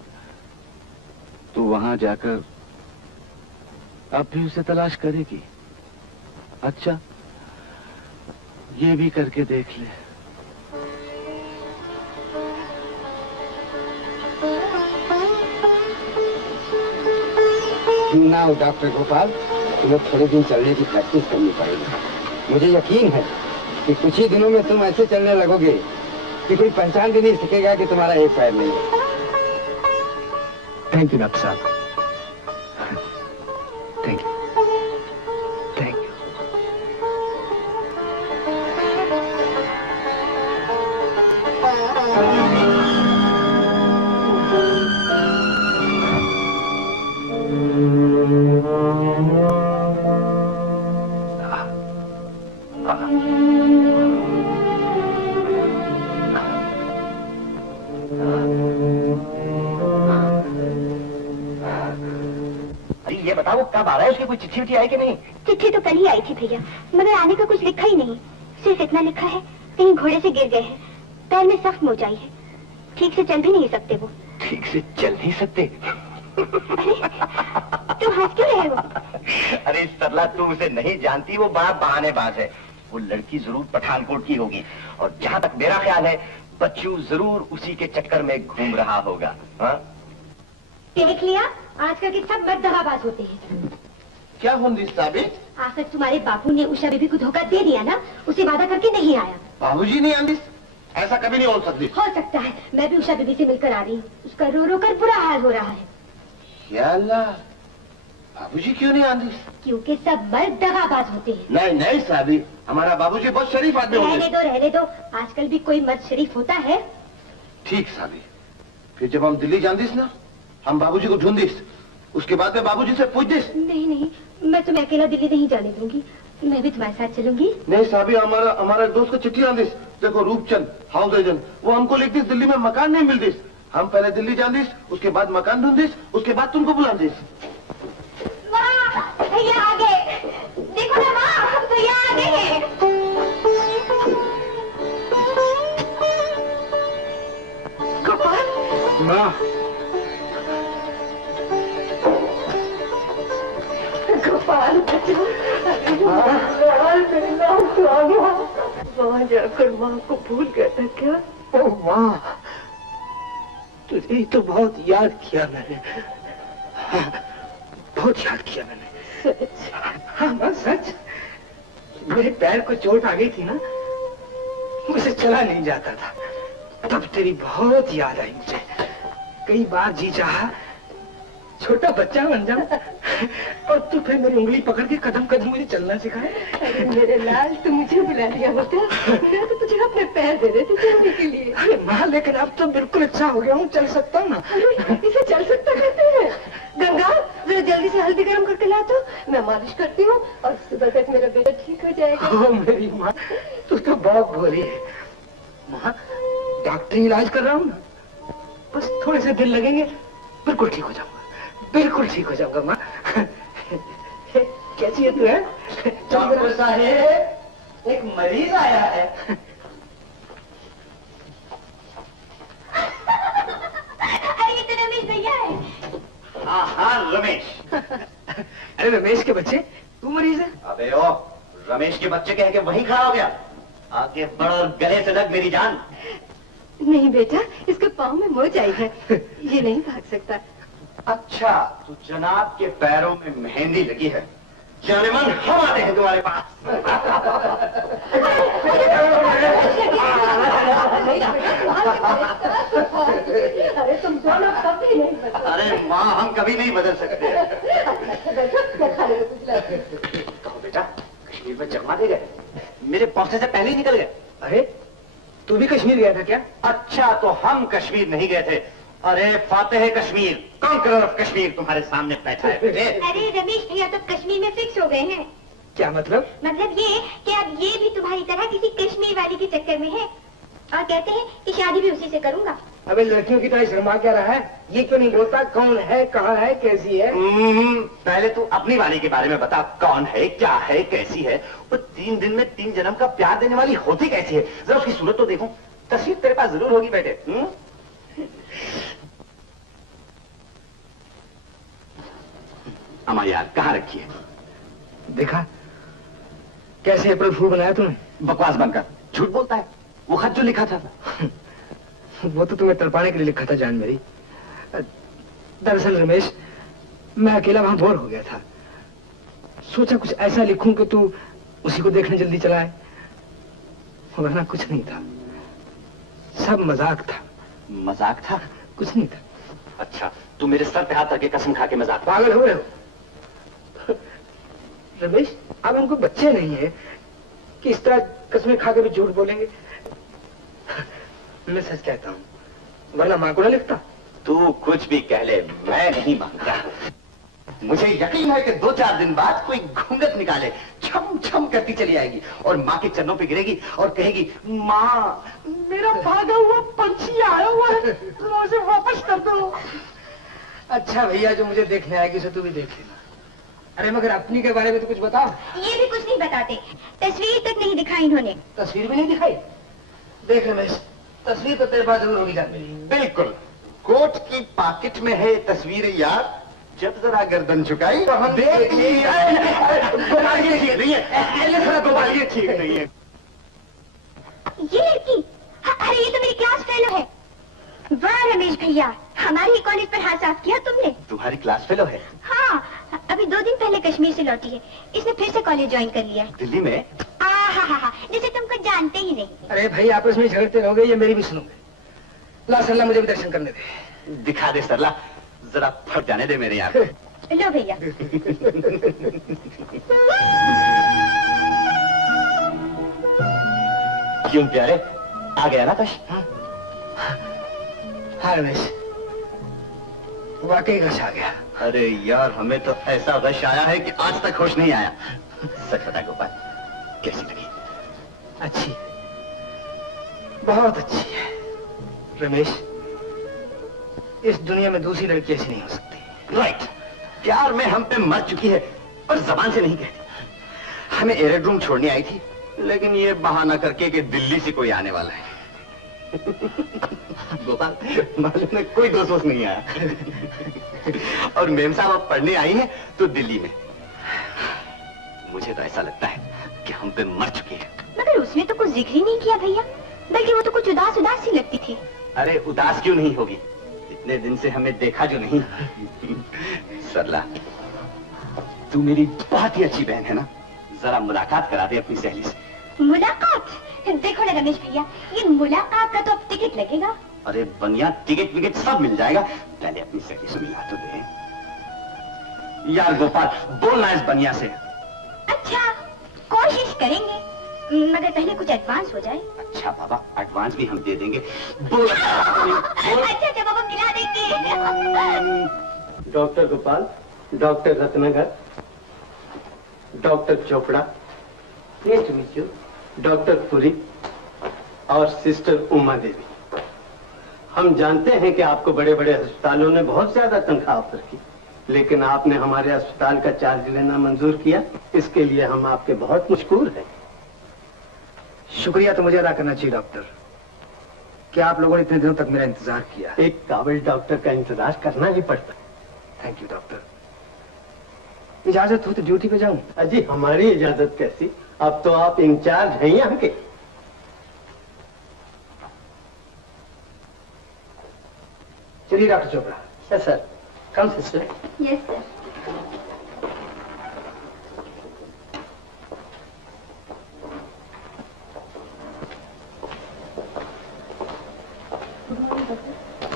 तू वहां जाकर अब भी उसे तलाश करेगी? अच्छा, ये भी करके देख ले। ना डॉक्टर गोपाल, तुम्हें थोड़े दिन चलने की प्रैक्टिस करनी पड़ेगी। मुझे यकीन है कि कुछ ही दिनों में तुम ऐसे चलने लगोगे कि कोई पहचान भी नहीं सकेगा कि तुम्हारा एक पैर नहीं है। थैंक यू डॉक्टर साहब, थैंक यू, थैंक यू। ये बताओ कब आ रहा है? उसकी कोई चिट्ठी उठी आई कि नहीं? चिट्ठी तो कल ही आई थी भैया, मगर आने का कुछ लिखा ही नहीं। सिर्फ इतना लिखा है कहीं घोड़े से गिर गए हैं, पैर में सख्त मोचाई है, ठीक से चल भी नहीं सकते वो। ठीक से चल नहीं सकते? अरे तुम हंस क्यों रहे हो? अरे सरला, तुम उसे नहीं जानती, वो बड़ा बहानेबाज है। वो लड़की जरूर पठानकोट की होगी, और जहाँ तक मेरा ख्याल है बच्चू जरूर उसी के चक्कर में घूम रहा होगा। हाँ? देख लिया, आजकल के सब मर्द दगाबाज होते हैं। क्या होंगी साबित? आज तक तुम्हारे बापू ने उषा बीबी को धोखा दे दिया ना, उसे वादा करके नहीं आया। बाबूजी नहीं आंदी? ऐसा कभी नहीं हो सकती। हो सकता है, मैं भी उषा बीबी से मिलकर आ रही हूँ, उसका रो रो कर बुरा हाल हो रहा है। या अल्लाह, बाबूजी क्यों नहीं आंदी? क्योंकि सब मर्द दगाबाज होते हैं। नहीं नहीं साबी, हमारा बाबूजी बहुत शरीफ आदमी होंगे। रहने दो, आजकल भी कोई मर्द शरीफ होता है? ठीक साबी, फिर जब हम दिल्ली जांदीस ना, हम बाबूजी को ढूंढीस, उसके बाद में बाबूजी से पूछ दिस। नहीं नहीं, मैं तुम्हें अकेला दिल्ली नहीं जाने दूंगी, मैं भी तुम्हारे साथ चलूंगी। नहीं साबी, हमारा दोस्त को चिट्ठी आंदिस, देखो रूपचंद हाउस एजेंट, वो हमको लिख दिस दिल्ली में मकान नहीं मिलतीस। हम पहले दिल्ली जांदीस, उसके बाद मकान ढूंढीस, उसके बाद तुमको बुलांदीस। भैया आ गए, देखो ना माँ, भैया आ गए हैं। गोपाल, माँ, गोपाल वहाँ जाकर माँ को भूल गया था क्या? ओ माँ, तुझे ही तो बहुत याद किया मैंने। हाँ, बहुत याद किया मैंने। सच? हाँ माँ, सच। मेरे पैर को चोट आ गई थी ना, मुझे चला नहीं जाता था, तब तेरी बहुत याद आई मुझे। कई बार जी चाहा छोटा बच्चा बन जाऊं और तू फिर मेरी उंगली पकड़ के कदम कदम मुझे चलना सिखाए। अरे मेरे लाल, तू मुझे बुला लिया होता, मैं तो तुझे अपने पैर दे रहे थे चलने के लिए। अरे माँ, लेकिन अब तो बिल्कुल अच्छा हो गया हूँ, चल सकता हूँ ना। इसे चल सकता कहते हैं? गंगा, जरा जल्दी से हल्दी गर्म करके ला तो, मैं मालिश करती हूँ और सुबह तक मेरा बेटा ठीक हो जाएगा। ओ मेरी माँ, तू तो बहुत भोली है। माँ, डॉक्टरी इलाज कर रहा हूँ ना, बस थोड़े से दिन लगेंगे, बिल्कुल ठीक हो जाऊंगा, बिल्कुल ठीक हो जाऊंगा माँ। कैसी है तू? है डॉक्टर साहब, एक मरीज आया है। अरे ये तो रमेश भैया है। हाँ हाँ, रमेश। अरे रमेश के बच्चे, तू मरीज है? अबे ओ, रमेश के बच्चे कह के वहीं खड़ा हो गया। आगे बढ़ और गले से लग मेरी जान। नहीं बेटा, इसके पाँव में मोच आई है, ये नहीं भाग सकता। अच्छा, तो जनाब के पैरों में मेहंदी लगी है। जाने मन हम आते हैं तुम्हारे पास। अरे तुम दोनों कभी नहीं बदल। अरे माँ, हम कभी नहीं बदल सकते। कहो बेटा, कश्मीर में जमा दे गए? मेरे पहुंचने से पहले ही निकल गए। अरे तू भी कश्मीर गया था क्या? अच्छा, तो हम कश्मीर नहीं गए थे। अरे फातेह कश्मीर, कॉन्करर ऑफ कश्मीर तुम्हारे सामने बैठा है बेटे। अरे रमेश भैया तो कश्मीर में फिक्स हो गए हैं। क्या मतलब? मतलब ये कि अब ये भी तुम्हारी तरह किसी कश्मीर वाली के चक्कर में है और कहते हैं कि शादी भी उसी से करूंगा। अबे लड़कियों की तरह शर्मा क्या रहा है? ये क्यों नहीं बोलता कौन है, कहाँ है, कैसी है? पहले तू अपनी वाली के बारे में बता, कौन है, क्या है, कैसी है? वो 3 दिन में 3 जन्म का प्यार देने वाली होती कैसी है? जरा उसकी सूरत तो देखूं। तस्वीर तेरे पास जरूर होगी बेटे। अमा यार, कहाँ रखी है? देखा कैसे अप्रैल फूल बनाया तूने? बकवास बनकर झूठ बोलता है। वो खत जो लिखा था वो तो तुम्हें तड़पाने के लिए लिखा था जान मेरी। दरअसल रमेश, मैं अकेला वहां बोर हो गया था। सोचा कुछ ऐसा लिखूं कि तू उसी को देखने जल्दी चलाए, वरना कुछ नहीं था, सब मजाक था। मजाक था? कुछ नहीं था। अच्छा, तू मेरे सर पे हाथ रख के कसम खा के मजाक? पागल हो रहे हो रमेश? अब हमको बच्चे नहीं है कि इस तरह कसमें खा के भी झूठ बोलेंगे। मैं सच कहता हूँ, वरना माँ को ना लिखता। तू कुछ भी कह ले, मैं नहीं मानता। मुझे यकीन है कि 2-4 दिन बाद कोई घूंघट निकाले, छम छम करती चली आएगी और माँ के चरणों पे गिरेगी और कहेगी, माँ मेरा भागा हुआ पंछी आया हुआ है, उसे वापस कर दो। अच्छा भैया, जो मुझे देखने आएगी उसे तू भी देख लेना। अरे मगर अपनी के बारे में तो कुछ बताओ। ये भी कुछ नहीं बताते, तस्वीर तक नहीं दिखाई इन्होंने। तस्वीर भी नहीं दिखाई? देख रमेश, तस्वीर तो तेरे पास जरूर होगी जान। बिल्कुल, कोट की पॉकेट में है तस्वीर यार। जब जरा गर्दन झुकाई तो हम देख ठीक नहीं है। ये लड़की, अरे ये तो मेरी क्लास फेलो है। वाह रमेश भैया, हमारे ही कॉलेज पर हाथ साफ किया तुमने। तुम्हारी क्लास फेलो है? हाँ, अभी 2 दिन पहले कश्मीर से लौटी है। इसने फिर से कॉलेज ज्वाइन कर लिया। दिल्ली में? हाँ, जैसे तुमको जानते ही नहीं। अरे भाई, आपस में झगड़ते रहोगे, ये मेरी भी सुनोगे। ला सरला, मुझे भी दर्शन करने दे। दिखा दे सरला, जरा फट जाने दे मेरे यहाँ। लो भैया। क्यों प्यारे, आ गया ना कश? हाँ रमेश, वाकई रश आ गया। अरे यार, हमें तो ऐसा रश आया है कि आज तक होश नहीं आया। सच बता गोपाल, कैसी लगी? अच्छी, बहुत अच्छी है रमेश। इस दुनिया में दूसरी लड़की ऐसी नहीं हो सकती। राइट, प्यार में हम पे मर चुकी है और जबान से नहीं कहती। हमें एरोड्रोम छोड़ने आई थी, लेकिन ये बहाना करके कि दिल्ली से कोई आने वाला है। गोपाल, मालूम है कोई दोस्त नहीं आया। और मेम साहब अब पढ़ने आई है तो दिल्ली में। मुझे तो ऐसा लगता है कि हम पे मर चुकी है। मगर उसने तो कुछ जिक्र ही नहीं किया भैया, बल्कि वो तो कुछ उदास उदास सी लगती थी। अरे उदास क्यों नहीं होगी, इतने दिन से हमें देखा जो नहीं। सरला, तू मेरी बहुत ही अच्छी बहन है ना, जरा मुलाकात करा दे अपनी सहेली से। मुलाकात? देखो ना रमेश भैया, ये मुलाकात का तो अब टिकट लगेगा। अरे बनिया, टिकट विकेट सब मिल जाएगा, पहले अपनी सहेली से मिला तो दे। यार गोपाल, बोलना इस बनिया से। अच्छा, कोशिश करेंगे, मगर पहले कुछ एडवांस हो जाए। अच्छा बाबा, एडवांस भी हम दे देंगे। बोल। अच्छा बाबा, मिला देंगे। Doctor Gopal, doctor Ratnakar, doctor Chopra, nice to meet you, doctor Puri और सिस्टर उमा देवी। हम जानते हैं कि आपको बड़े बड़े अस्पतालों ने बहुत ज्यादा तनख्वाह ऑफर की, लेकिन आपने हमारे अस्पताल का चार्ज लेना मंजूर किया, इसके लिए हम आपके बहुत मशकूर हैं। शुक्रिया तो मुझे अदा करना चाहिए डॉक्टर, कि आप लोगों ने इतने दिनों तक मेरा इंतजार किया। एक काबिल डॉक्टर का इंतजार करना ही पड़ता। Thank you doctor. इजाजत हो तो ड्यूटी पे जाऊं? अजी हमारी इजाजत कैसी, अब तो आप इंचार्ज हैं यहाँ के। चलिए doctor Chopra. Yes sir, come sister. Yes sir.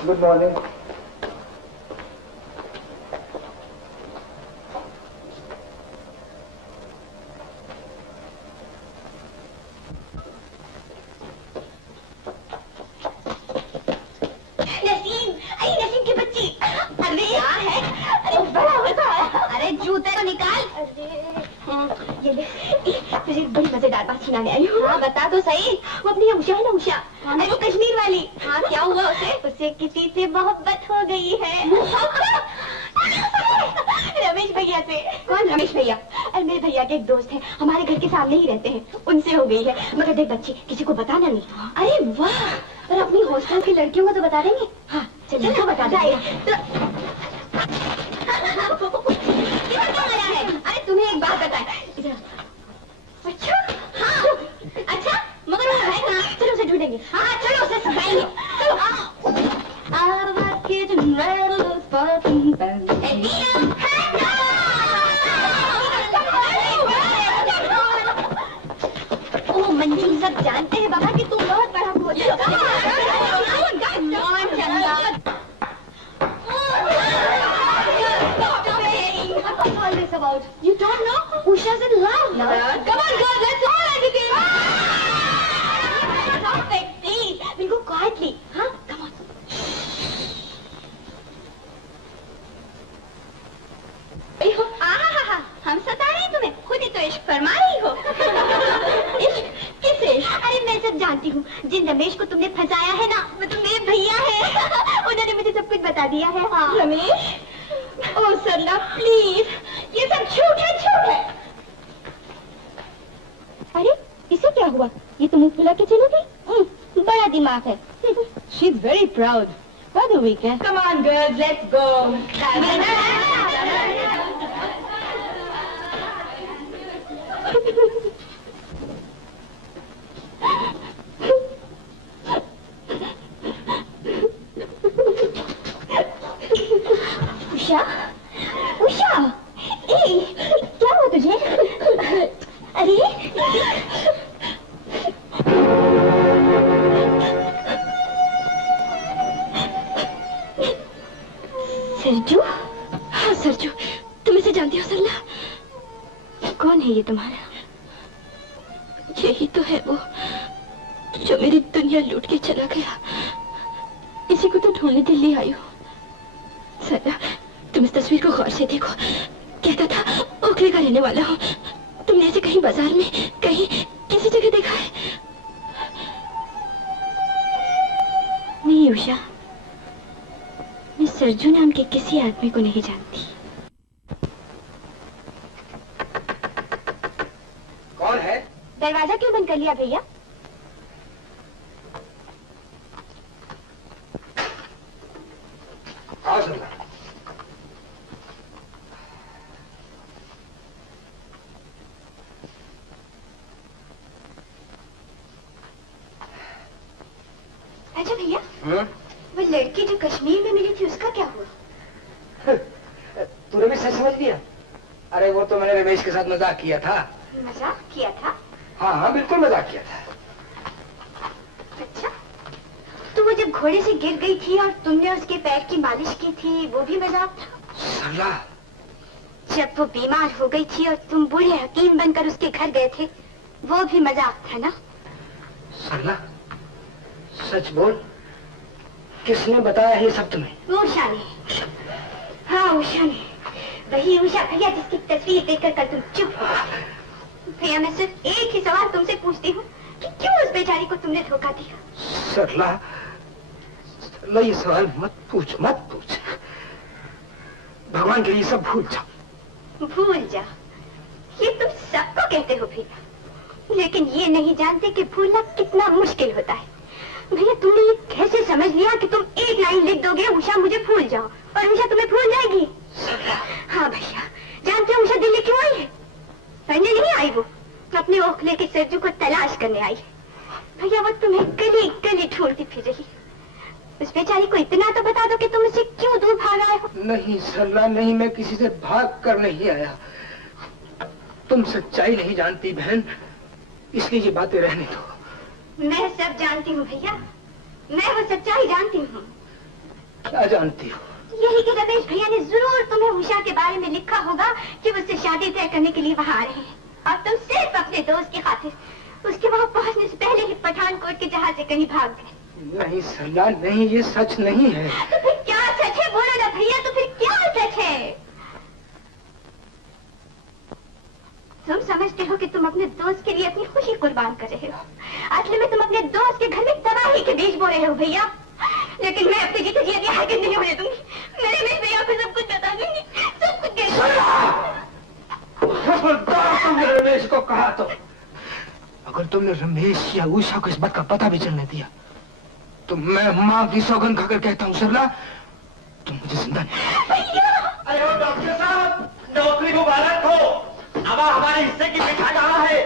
Good morning. Naseem की बच्ची। अरे क्या है? अरे बड़ा मजा आया। अरे जूते तो निकाल। ये ले, तुझे बड़ी मजेदार बात सुनाने आई हूँ। हाँ बता तो सही। वो अपनी उषा है ना, उषा, अरे वो कश्मीर वाली। हाँ क्या हुआ उसे? उसे किसी से मोहब्बत हो गई है। रमेश भैया से। कौन रमेश भैया? अरे मेरे भैया के एक दोस्त है, हमारे घर के सामने ही रहते हैं, उनसे हो गई है। मगर देख बच्ची, किसी को बताना नहीं। अरे वाह, और अपनी हॉस्टल की लड़कियों को तो बता देंगे। हाँ चलिए, तो बता देंगे। अरे तुम्हें एक बात बताए। अच्छा हाँ, अच्छा मगर वो है कहाँ? चलो उसे ढूंढेंगे। हाँ चलो उसे सिखाएंगे। चलो। जानते हैं बाबा कि तुम बहुत बड़ा भूत हो। What's all this about? You don't know? Usha's in love. No. Come on, girl, let's all everything. Stop it, please. We'll go quietly. Huh? Come on. हम सता रहे हैं तुम्हें, खुद ही तो इश्क फरमा रही हो। इश्क? किस इश्क? अरे मैं सब जानती हूँ। जिन रमेश को तुमने फंसाया है ना, वो तो मेरे भैया है। उन्होंने मुझे सब कुछ बता दिया है। हाँ। रमेश? ओह सरला, प्लीज, ये सब झूठ है, झूठ है। अरे इसे क्या हुआ? ये तो मुंह फुला के चली गई। बड़ा दिमाग है। She's very proud. What a weekend. Come on, girls, let's go. Usha, Usha, ए, क्या हुआ तुझे? अरे सरजू? हाँ सरजू, तुम इसे जानती हो सरला? कौन है ये तुम्हारा? यही तो है वो जो मेरी दुनिया लूट के चला गया। इसी को तो ढूंढने दिल्ली आई हो। सरला, तुम इस तस्वीर को गौर से देखो। कहता था ओखले का रहने वाला हूँ। तुमने ऐसे कहीं बाजार में, कहीं किसी जगह देखा है? नहीं उषा, मैं सरजू नाम के किसी आदमी को नहीं जानती। कौन है? दरवाजा क्यों बंद कर लिया भैया? आओ सरला। अच्छा भैया, वो लड़की जो कश्मीर में मिली थी उसका क्या हुआ? तू रमेश से समझ लिया? अरे वो तो मैंने रमेश के साथ मजाक किया था। मजाक किया था? हाँ हाँ बिल्कुल मजाक किया था। अच्छा, तो वो जब घोड़े से गिर गई थी और तुमने उसके पैर की मालिश की थी, वो भी मजाक था? सरला, जब वो बीमार हो गई थी और तुम बूढ़े हकीम बनकर उसके घर गए थे, वो भी मजाक था ना? सरला, सच बोल, किसने बताया ये सब तुम्हें? उषा ने। हाँ उषा ने, वही उषा भैया जिसकी तस्वीर देखकर कल तुम चुप हो गए। भैया मैं सिर्फ एक ही सवाल तुमसे पूछती हूँ कि क्यों उस बेचारी को तुमने धोखा दिया? सरला, सरला ये सवाल मत पूछ, मत पूछ। भगवान के लिए सब भूल जाओ। भूल जा, ये तुम सबको कहते हो भैया, लेकिन ये नहीं जानते कि भूलना कितना मुश्किल होता है। भैया तुमने ये कैसे समझ लिया कि तुम एक लाइन लिख दोगे उषा मुझे भूल जाओ और उषा तुम्हें भूल जाएगी? हाँ भैया, जानते हो उषा दिल्ली क्यों आई है? पढ़ने नहीं आई, वो अपने ओखले के सरजू को तलाश करने आई है। भैया वो तुम्हें गली गली ढूंढती फिर रही। उस बेचारी को इतना तो बता दो कि तुम उसे क्यों दूर भाग आए हो? नहीं सरला नहीं, मैं किसी से भाग कर नहीं आया। तुम सच्चाई नहीं जानती बहन, इसलिए ये बातें रहने दो। मैं सब जानती हूँ भैया, मैं वो सच्चाई जानती हूँ। क्या जानती हो? यही कि रमेश भैया ने जरूर तुम्हें उषा के बारे में लिखा होगा कि वो उससे शादी तय करने के लिए वहाँ आ रहे हैं और तुम सिर्फ अपने दोस्त की खातिर उसके वहाँ पहुँचने से पहले ही पठानकोट के जहाज से कहीं भाग गए। नहीं सरला नहीं, ये सच नहीं है। तो फिर क्या सच है? बोलो ना भैया, तो फिर क्या सच है? तुम समझते हो कि तुम अपने दोस्त के लिए अपनी खुशी कुर्बान कर रहे हो, असली में तुम अपने दोस्त के घर में तबाही के बीज बो रहे हो भैया। लेकिन मैं अपने जीते जी हरगिज़ नहीं होने दूंगी। मेरे रमेश भैया को सब कुछ बता दूंगी, सब कुछ कह खबरदार तुमने रमेश को कहा तो, अगर तुमने रमेश या उषा को इस बात का पता भी चलने दिया तो मैं माँ की सौगंध खाकर कहता हूँ सरला, तुम मुझे जिंदा नहीं। अरे डॉक्टर साहब, नौकरी मुबारक हो, अब हमारे हिस्से की मिठाई रहा है।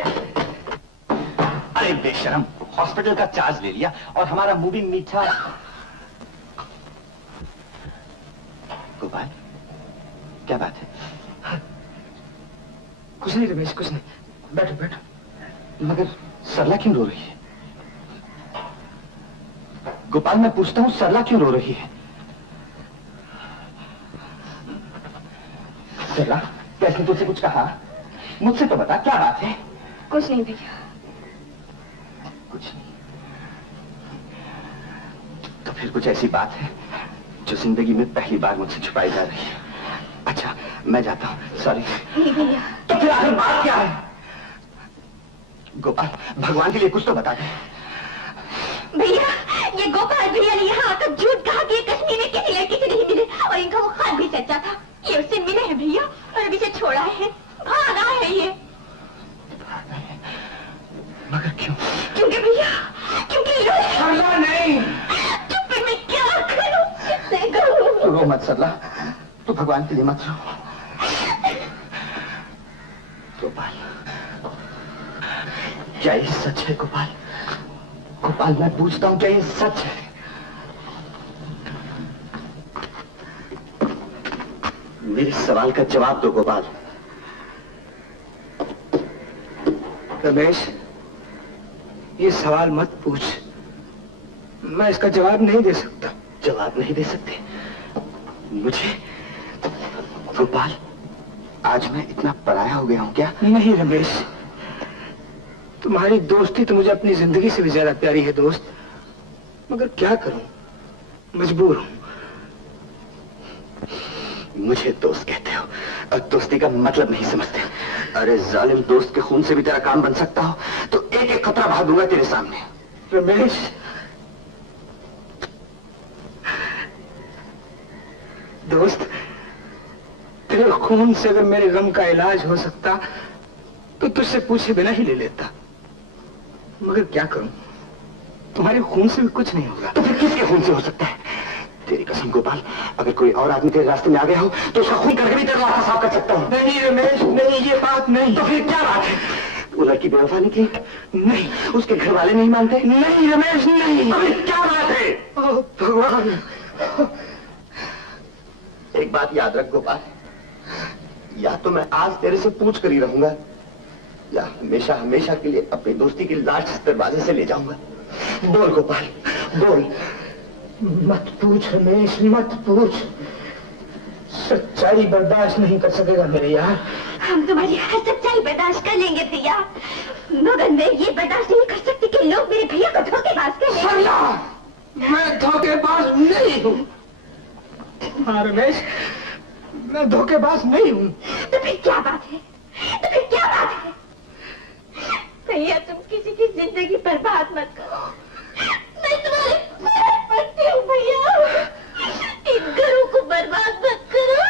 अरे बेशरम, हॉस्पिटल का चार्ज ले लिया और हमारा मुंह भी मीठा। गोपाल, क्या बात है? कुछ नहीं रमेश, कुछ नहीं। बैठो बैठो। मगर सरला क्यों रो रही है? गोपाल, मैं पूछता हूँ सरला क्यों रो रही है? सरला, कैसे तुझसे कुछ कहा? मुझसे तो बता, क्या बात है? कुछ नहीं भैया। कुछ नहीं? तो फिर कुछ ऐसी बात है जो जिंदगी में पहली बार मुझसे छुपाई जा रही है। अच्छा, मैं जाता हूँ, सॉरी। नहीं भैया। तो फिर आखिर बात क्या है? गोपाल, भगवान के लिए कुछ तो बता दे। भैया, ये गोपाल भैया ने यहाँ आकर झूठ कहा कि ये कश्मीर में किसी लड़की से नहीं मिले और इनका वो खान भी सच्चा था। ये उससे मिले हैं भैया और अभी से छोड़ा है, भागा है ये। मगर क्यों? क्योंकि भैया, क्योंकि सरला नहीं। तो फिर मैं क्या करूं? कैसे करूं? तू रो मत सरला, तू भगवान के लिए मत रो। गोपाल, क्या ये सच है गोपाल? गोपाल, मैं पूछता हूँ, क्या ये सच है? मेरे सवाल का जवाब दो गोपाल। रमेश, ये सवाल मत पूछ, मैं इसका जवाब नहीं दे सकता। जवाब नहीं दे सकते मुझे? गोपाल, आज मैं इतना पराया हो गया हूं क्या? नहीं रमेश, तुम्हारी दोस्ती तो मुझे अपनी जिंदगी से भी ज्यादा प्यारी है दोस्त, मगर क्या करूं, मजबूर हूं। मुझे दोस्त कहते हो और दोस्ती का मतलब नहीं समझते। अरे जालिम, दोस्त के खून से भी तेरा काम बन सकता हो तो एक एक खतरा बहा दूंगा तेरे सामने। रमेश, दोस्त, तेरे खून से अगर मेरे गम का इलाज हो सकता तो तुझसे पूछे बिना ही ले लेता, मगर क्या करूं, तुम्हारे खून से भी कुछ नहीं होगा। तो फिर किसके खून से हो सकता है? तेरी कसम गोपाल, अगर कोई और आदमी तेरे रास्ते में आ गया हो तो उसका खून करके भी तेरा रास्ता साफ कर सकता हूं। नहीं रमेश, नहीं, ये बात नहीं। तो फिर क्या बात है? वो लड़की बेवफा निकली? नहीं। उसके घर वाले नहीं मानते? नहीं रमेश, नहीं। तो फिर क्या बात है? ओ भगवान। एक बात याद रख गोपाल, या तो मैं आज तेरे से पूछ कर ही रहूंगा या हमेशा हमेशा के लिए अपनी दोस्ती की लाश इस दरवाजे से ले जाऊंगा। बोल गोपाल, बोल। मत पूछ रमेश, मत पूछ, सच्चाई बर्दाश्त नहीं कर सकेगा मेरे यार। हम तुम्हारी हर सच्चाई बर्दाश्त कर लेंगे भैया, मगर मैं ये बर्दाश्त नहीं कर सकती कि लोग मेरे भैया को धोखेबाज कहें। सरला, मैं धोखेबाज नहीं हूँ। हाँ रमेश, मैं धोखेबाज नहीं हूँ। तो फिर क्या बात है? तो फिर क्या बात है? भैया, तुम किसी की जिंदगी बर्बाद मत करो, मैं तुम्हारे पैर पड़ती हूँ भैया, इन घरों को बर्बाद मत करो।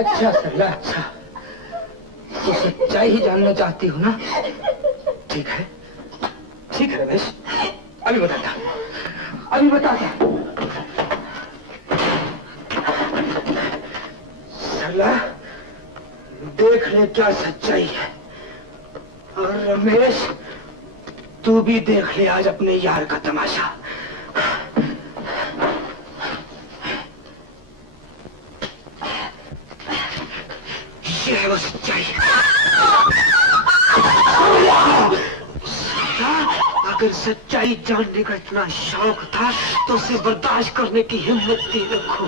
अच्छा सरला, अच्छा, तो सच्चाई ही जानना चाहती हो ना? ठीक है, ठीक है रमेश, अभी बताता, अभी बताता। सरला, देख ले क्या सच्चाई है, और रमेश तू भी देख ले आज अपने यार का तमाशा। ये है वो सच्चाई। अगर सच्चाई जानने का इतना शौक था तो उसे बर्दाश्त करने की हिम्मत नहीं रखो।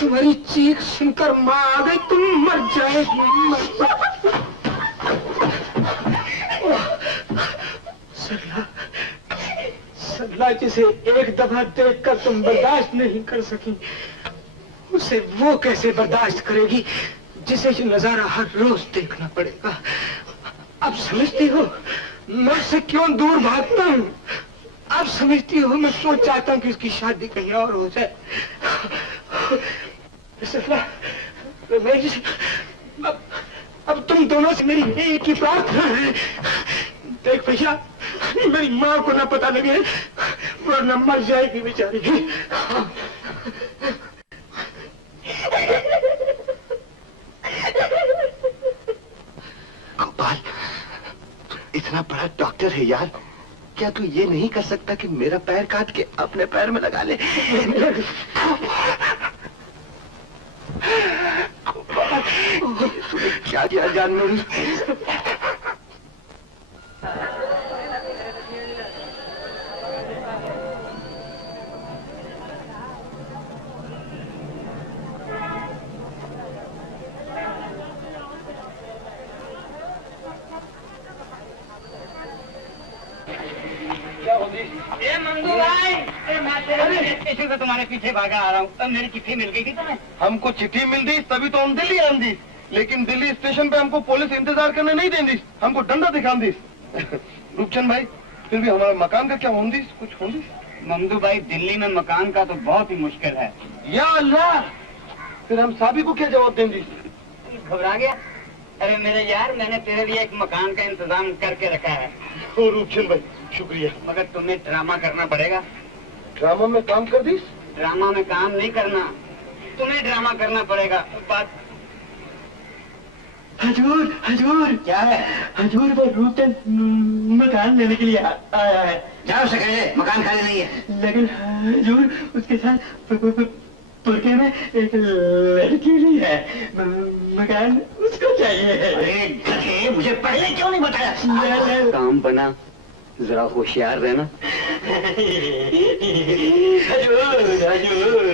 तुम्हारी चीख सुनकर माँ आ गई, तुम मर जाएगी, सरला, सरला जिसे एक दफा देखकर तुम बर्दाश्त नहीं कर सकी, उसे वो कैसे बर्दाश्त करेगी जिसे ये नजारा हर रोज देखना पड़ेगा। अब समझती हो मैं उससे क्यों दूर भागता हूँ? अब समझती हो मैं क्यों चाहता हूँ कि उसकी शादी कहीं और हो जाए? सरला, अब तुम दोनों से मेरी एक ही प्रार्थना है। देख भैया, मेरी माँ को ना पता लगे वरना मर जाएगी बेचारी। गोपाल, तू इतना बड़ा डॉक्टर है यार, क्या तू ये नहीं कर सकता कि मेरा पैर काट के अपने पैर में लगा ले? तूने क्या किया जान मेरी? ए मंगू भाई, मैं तेरे स्टेशन से तुम्हारे पीछे भागा आ रहा हूँ। तब मेरी चिट्ठी मिल गई थी तुम्हें? हमको चिट्ठी मिल दी तभी तो हम दिल्ली आंदी, लेकिन दिल्ली स्टेशन पे हमको पुलिस इंतजार करने नहीं देंदी, हमको डंडा दिखा दी। रूपचंद भाई, फिर भी हमारे मकान का क्या होंदी, कुछ होंदी? मंगू भाई, दिल्ली में मकान का तो बहुत ही मुश्किल है। या अल्लाह, फिर हम साबी को क्या जवाब देंगी? घबरा गया? अरे मेरे यार, मैंने तेरे लिए एक मकान का इंतजाम करके रखा है। ओ रूपचंद भाई, शुक्रिया। मगर तुम्हें ड्रामा करना पड़ेगा। ड्रामा में काम कर दी? ड्रामा में काम नहीं करना, तुम्हें ड्रामा करना पड़ेगा। बात हजूर, हजूर। क्या है? हजूर, वो रूपचंद मकान लेने के लिए आया है। जाओ उसे कहिए मकान खाली नहीं है। लेकिन हजूर, उसके साथ तुर्की में एक लड़की भी है, मकान उसको चाहिए। अरे गधे, मुझे पहले क्यों नहीं बताया? काम बना, जरा होशियार रहना। हजूर, हजूर।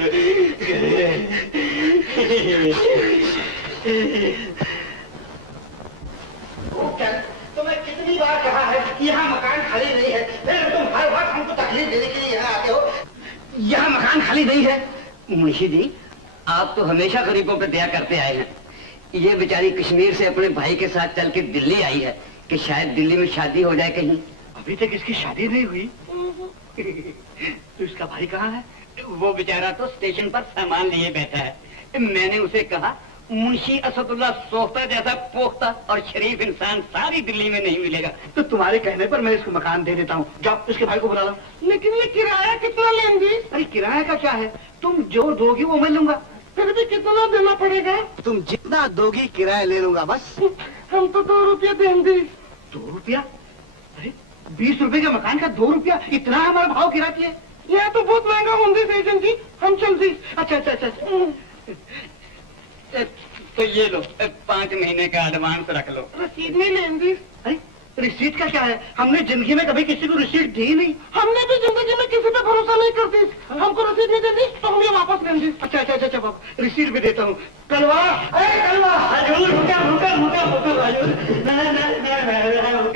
तुम्हें कितनी बार कहा है कि यहाँ मकान खाली नहीं है, फिर तुम हर वक्त हमको तकलीफ देने के लिए यहाँ आते हो। यहाँ मकान खाली नहीं है। मुंशी जी, आप तो हमेशा गरीबों पे दया करते आए हैं। ये बेचारी कश्मीर से अपने भाई के साथ चल के दिल्ली आई है कि शायद दिल्ली में शादी हो जाए कहीं। अभी तक इसकी शादी नहीं हुई। तो इसका भाई कहाँ है? वो बेचारा तो स्टेशन पर सामान लिए बैठा है। मैंने उसे कहा, मुंशी असदुल्ला सोख्ता जैसा पोख्ता और शरीफ इंसान सारी दिल्ली में नहीं मिलेगा। तो तुम्हारे कहने पर मैं इसको मकान दे देता हूँ। जाओ उसके भाई को बुला लो। लेकिन ये किराया कितना लेंगी? अरे किराया का क्या है, तुम जो दोगी वो मैं लूंगा। फिर भी कितना देना पड़ेगा? तुम जितना दोगी किराया ले लूंगा बस। हम तो 2 रुपये देंगे। 2 रुपया? अरे 20 रुपए के मकान का 2 रुपया, इतना हमारा भाव किराया की है? यह तो बहुत महंगा होंगे सेजन जी, हम चलती। अच्छा अच्छा अच्छा, तो ये लो, 5 महीने का एडवांस रख लो। रसीद नहीं लेंगी? अरे रिसीट का क्या है, हमने जिंदगी में कभी किसी को रिसीट दी नहीं। हमने भी जिंदगी में किसी पे भरोसा नहीं करती। हमको रसीद नहीं देती तो हम ये वापस लेंगे। अच्छा अच्छा अच्छा बाबा, रिसीट भी देता हूँ। कलवा, अरे कलवा, हजूर रुका रुका रुका रुका हजूर, ना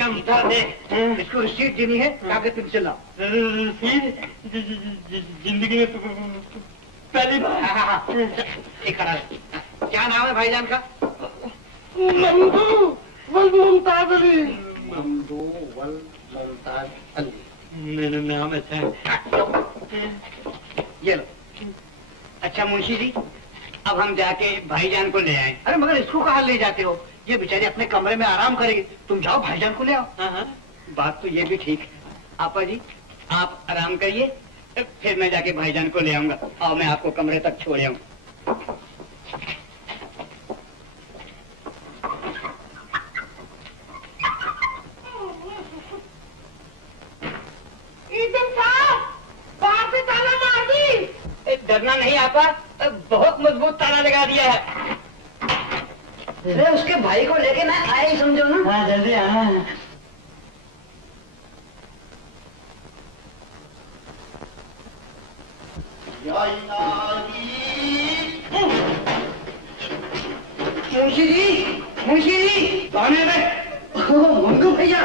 रुका दे। इसको रिसीट देनी है, कागज तुम चलाओ। जिंदगी में पहली बार। क्या नाम है भाईजान का? ममदू वल मुमताज अली। ममदू वल मुमताज अली, मेरा नाम है। ये लो। अच्छा मुंशी जी, अब हम जाके भाईजान को ले आए। अरे मगर इसको कहाँ ले जाते हो, ये बेचारे अपने कमरे में आराम करेगी, तुम जाओ भाईजान को ले आओ। हाँ, बात तो ये भी ठीक है। आपा जी, आप आराम करिए, फिर मैं जाके भाईजान को ले आऊंगा और मैं आपको कमरे तक छोड़ आऊं। बाहर से ताला मार दी। डरना नहीं आपा, बहुत मजबूत ताला लगा दिया है। अरे उसके भाई को लेके ना आए, समझो ना। हाँ जल्दी आना। मुंशी जी, मुंशी जी, कौन है बे? मंगू भैया,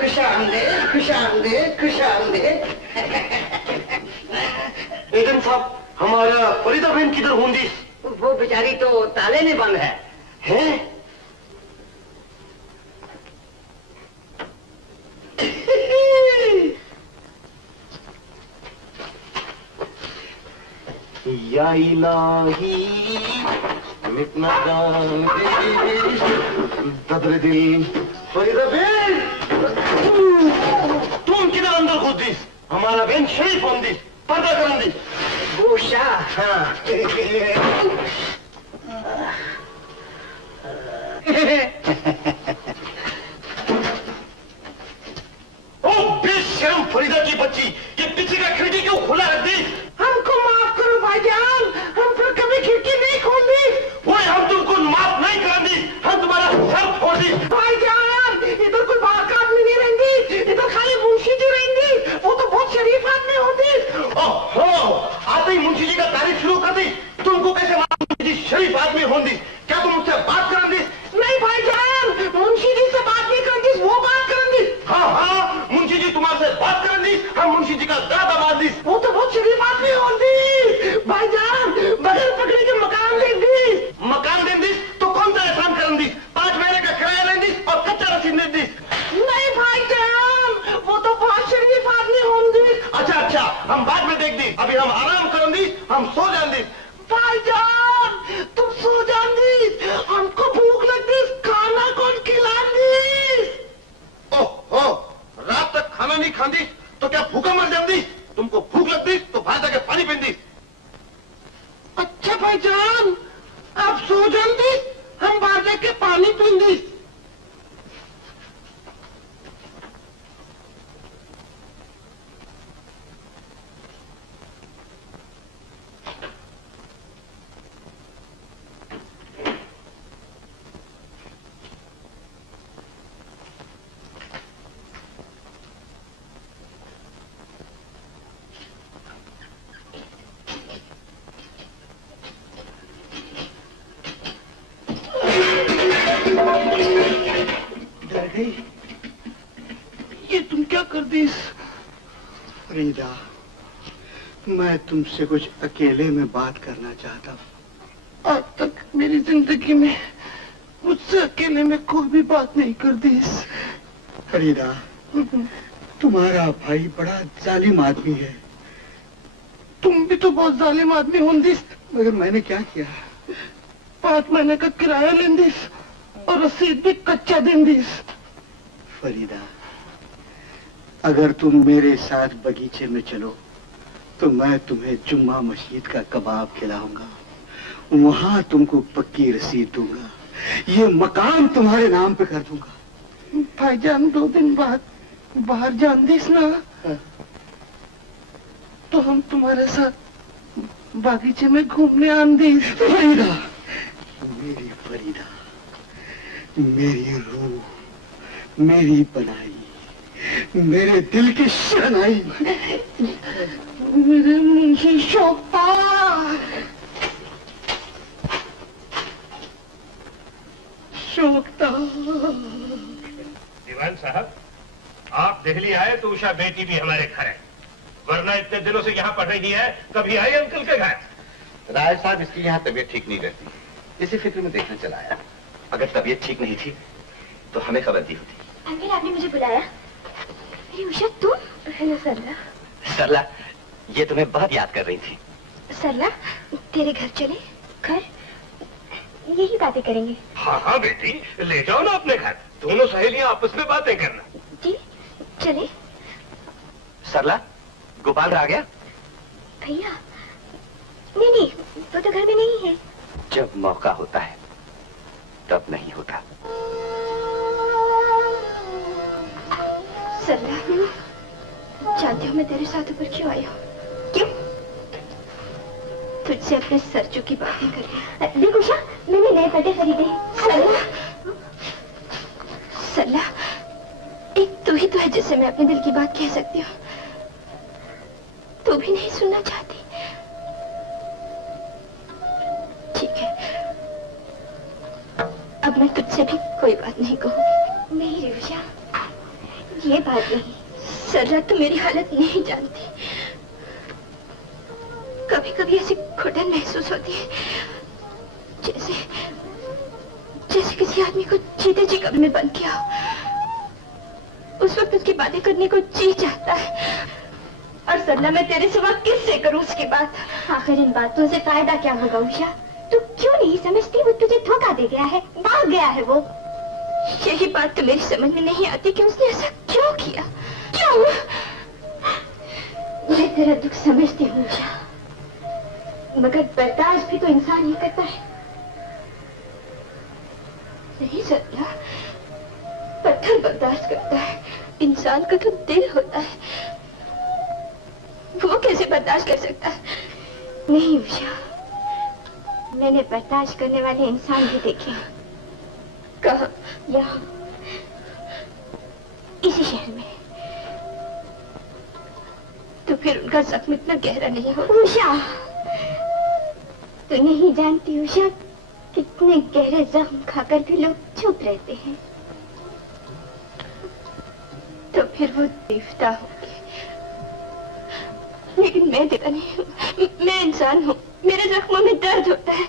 खुशामदीद, खुशामदीद, खुशामदीद। बेगम साहब, हमारा फरीदा बहन किधर होंगी? वो बेचारी तो ताले में बंद है। हैं? या इलाही इतना दान दे ददर दिल। फरीदा बहन, तुम किधर अंदर खुद दिस? हमारा बहन शरीफ हों दिस, पर्दा करन दिस। गोशा। हाँ। ओ बेशर्म फरीदा की बच्ची, ये पीछे का खिड़की क्यों खुला रख दी? हमको माफ करो भाईजान, हम फिर कभी खिड़की नहीं खोली। ओए हम तुमको माफ नहीं करांगी, हम तुम्हारा सर फोड़ दी। भाईजान, इधर कोई बाका आदमी नहीं रहेंगी, इधर खाली मुंशी जी रहेंगी, वो तो बहुत शरीफ आदमी होती। ओहो, आते ही मुंशी जी का तारीफ शुरू कर दी। तुमको कैसे मालूम मुंशी जी शरीफ आदमी होंगी? क्या तुम उससे बात करांगी? नहीं भाईजान, डर गई? ये तुम क्या कर दी? फरीदा, मैं तुमसे कुछ अकेले में बात करना चाहता हूँ। आज तक मेरी जिंदगी में मुझसे अकेले में कोई भी बात नहीं कर दी। फरीदा, तुम्हारा भाई बड़ा जालिम आदमी है। तुम भी तो बहुत जालिम आदमी होंगी। मगर मैंने क्या किया? 5 महीने का किराया लेंदी और रसीद भी कच्चा देंदी। फरीदा, अगर तुम मेरे साथ बगीचे में चलो तो मैं तुम्हें जुम्मा मस्जिद का कबाब खिलाऊंगा, वहां तुमको पक्की रसीद दूंगा, ये मकान तुम्हारे नाम पे कर दूंगा। भाईजान 2 दिन बाद बाहर जान दीस ना, तो हम तुम्हारे साथ बागीचे में घूमने आन दी। फरीदा, मेरी फरीदा, मेरी रूह, मेरी बनाई, मेरे दिल की शहनाई, मेरे मुंशी शोभता। शोभता। दीवान साहब, आप दिल्ली आए तो उषा बेटी भी हमारे घर है, वरना इतने दिनों से यहाँ पढ़ रही है। कभी आई अंकल के घर? राय साहब, इसकी यहाँ तबीयत ठीक नहीं रहती, इसी फिक्र में देखने चला आया। अगर तबीयत ठीक नहीं थी तो हमें खबर दी होती। अंकल, आपने मुझे बुलाया? अरे उषा, तुम? हेलो सरला। सरला, ये तुम्हें बहुत याद कर रही थी। सरला, तेरे घर चले? घर? यही बातें करेंगे। हाँ हाँ बेटी, ले जाओ ना अपने घर, दोनों सहेलियां आपस में बातें करना। जी, चले। सरला, गोपाल आ गया? भैया, नहीं, वो तो घर में नहीं है। जब मौका होता है तब नहीं होता। सरला, जानती हो मैं तेरे साथ ऊपर क्यों आई हूँ? क्यों? तुझसे अपने सरजू की बातें करनी। देख उषा, मैंने नए पट्टे खरीदे। सरला, सरला, एक तू ही तो है जिससे मैं अपने दिल की बात कह सकती हूँ। तू भी नहीं सुनना चाहती? ठीक है, अब मैं तुझसे भी कोई बात नहीं कहूँ। नहीं रे उषा, ये बात नहीं। सरला, तू मेरी हालत नहीं जानती। कभी कभी ऐसी घुटन महसूस होती है जैसे किसी आदमी को चीते जी कब्र में बंद किया हो। उस वक्त उसकी बातें करने को जी चाहता है। और सरला, मैं तेरे सिवा किससे करूं उसकी बात? आखिर इन बातों से फायदा क्या होगा उषा? तू क्यों नहीं समझती? वो तुझे धोखा दे गया है, भाग गया है वो। यही बात तो मेरी समझ में नहीं आती कि उसने ऐसा क्यों किया। क्यों? मैं तेरा दुख समझती हूँ उषा, मगर बर्दाश्त भी तो इंसान ही करता है। नहीं सरला, पत्थर बर्दाश्त करता है, इंसान का तो दिल होता है, वो कैसे बर्दाश्त कर सकता है? नहीं उषा, मैंने बर्दाश्त करने वाले इंसान भी देखे हैं। कहाँ? यहाँ, इसी शहर में। तो फिर उनका जख्म इतना गहरा नहीं हो? उषा, तू नहीं जानती उषा, कितने गहरे जख्म खाकर भी लोग चुप रहते हैं। तो फिर वो देवता होंगे, लेकिन मैं देवता नहीं हूँ। मैं इंसान हूँ, मेरे जख्मों में दर्द होता है।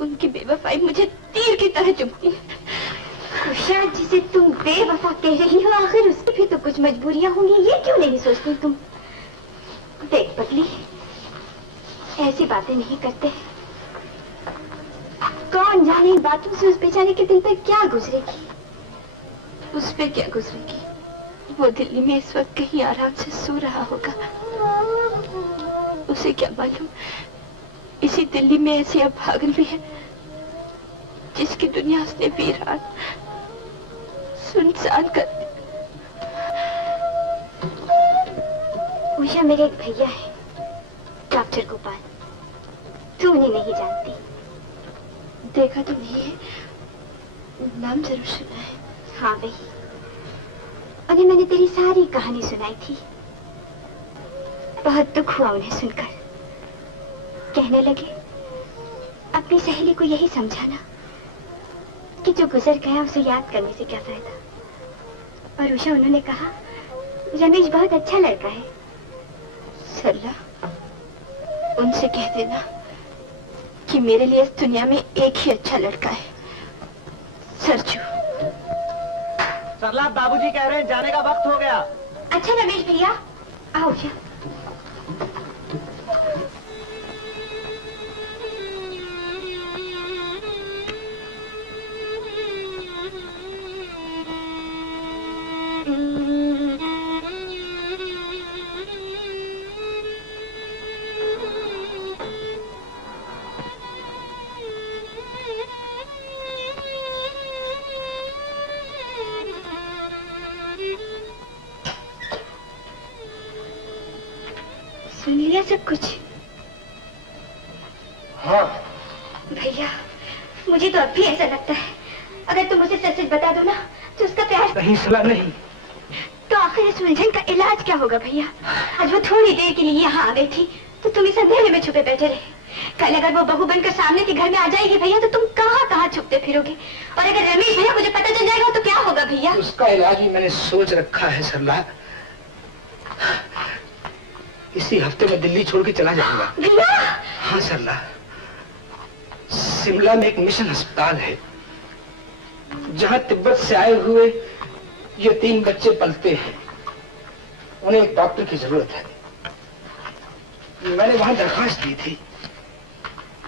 उनकी बेवफाई मुझे तीर की तरह चुभती है। उषा, जिसे तुम बेवफा कह रही हो, आखिर उसकी भी तो कुछ मजबूरियां होंगी, ये क्यों नहीं सोचती तुम? देख पगली, ऐसी बातें नहीं करते। कौन जाने इन बातों से उस बेचारे के दिल पर क्या गुजरेगी। उस पे क्या गुजरेगी? वो दिल्ली में इस वक्त कहीं आराम से सो रहा होगा। उसे क्या मालूम, इसी दिल्ली में ऐसी अभागन भी है जिसकी दुनिया उसने वीरान सुनसान कर दी। उषा, मेरे एक भैया है, डॉक्टर गोपाल। तू उन्हें नहीं जानती? देखा तो नहीं है, नाम जरूर सुना है। हाँ वही, उन्हें मैंने तेरी सारी कहानी सुनाई थी। बहुत दुख हुआ उन्हें सुनकर। कहने लगे अपनी सहेली को यही समझाना कि जो गुजर गया उसे याद करने से क्या फायदा। और उषा, उन्होंने कहा रमेश बहुत अच्छा लड़का है। सरला, उनसे कह देना कि मेरे लिए इस दुनिया में एक ही अच्छा लड़का है, सरजू। सरला, बाबूजी कह रहे हैं जाने का वक्त हो गया। अच्छा रमेश भैया, आओ उषा। सुन लिया सब कुछ? हाँ भैया, मुझे तो अब भी ऐसा लगता है अगर तुम उसे सच सच बता दो ना तो उसका प्यार नहीं सला नहीं। तो आखिर इस उलझन का इलाज क्या होगा भैया? आज वो थोड़ी देर के लिए यहाँ आ गई थी तो तुम इस अंधेरे में छुपे बैठे रहे। कल अगर वो बहू बनकर सामने के घर में आ जाएगी भैया तो तुम कहाँ कहाँ छुपते फिरोगे? और अगर रमेश भैया मुझे पता चल जाएगा तो क्या होगा भैया? उसका इलाज भी मैंने सोच रखा है सरला। इसी हफ्ते में दिल्ली छोड़ के चला जाऊंगा। भैया? हाँ सरला, शिमला में एक मिशन अस्पताल है जहां तिब्बत से आए हुए ये 3 बच्चे पलते हैं। उन्हें एक डॉक्टर की जरूरत है। मैंने वहां दरखास्त दी थी,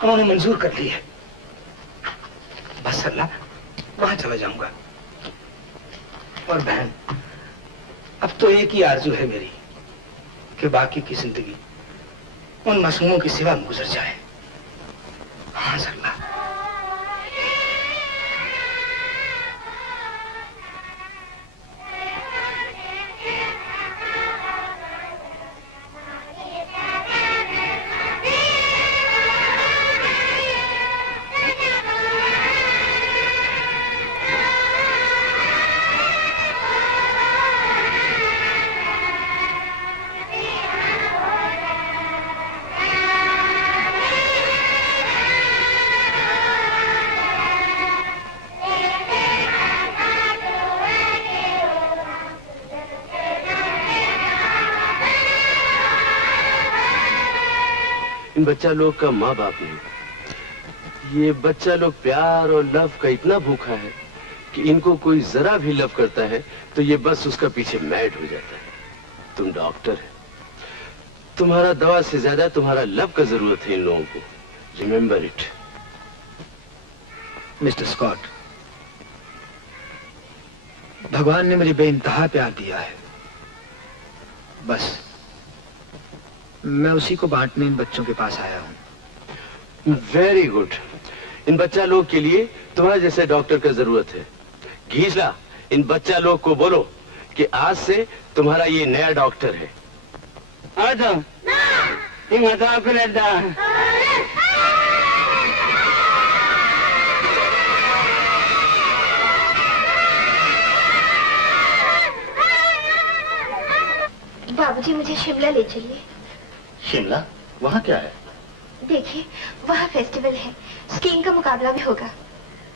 उन्होंने मंजूर कर ली है। बस सरला, वहां चला जाऊंगा। और बहन, अब तो एक ही आरजू है मेरी कि बाकी की जिंदगी उन मासूमों की सेवा में गुजर जाए। हाँ सरला। इन बच्चा लोग का माँ बाप नहीं। ये बच्चा लोग प्यार और लव का इतना भूखा है कि इनको कोई जरा भी लव करता है तो ये बस उसका पीछे मैड हो जाता है। तुम डॉक्टर है, तुम्हारा दवा से ज्यादा तुम्हारा लव का जरूरत है इन लोगों को। Remember it. मिस्टर स्कॉट, भगवान ने मुझे बेइंतहा प्यार दिया है। बस मैं उसी को बांटने इन बच्चों के पास आया हूं। Very good. इन बच्चा लोग के लिए तुम्हारे जैसे डॉक्टर का जरूरत है। घीसला, इन बच्चा लोग को बोलो कि आज से तुम्हारा ये नया डॉक्टर है। बाबूजी, मुझे शिमला ले चलिए। शिमला? वहाँ क्या है? देखिए, वहाँ फेस्टिवल है, स्कीइंग का मुकाबला भी होगा।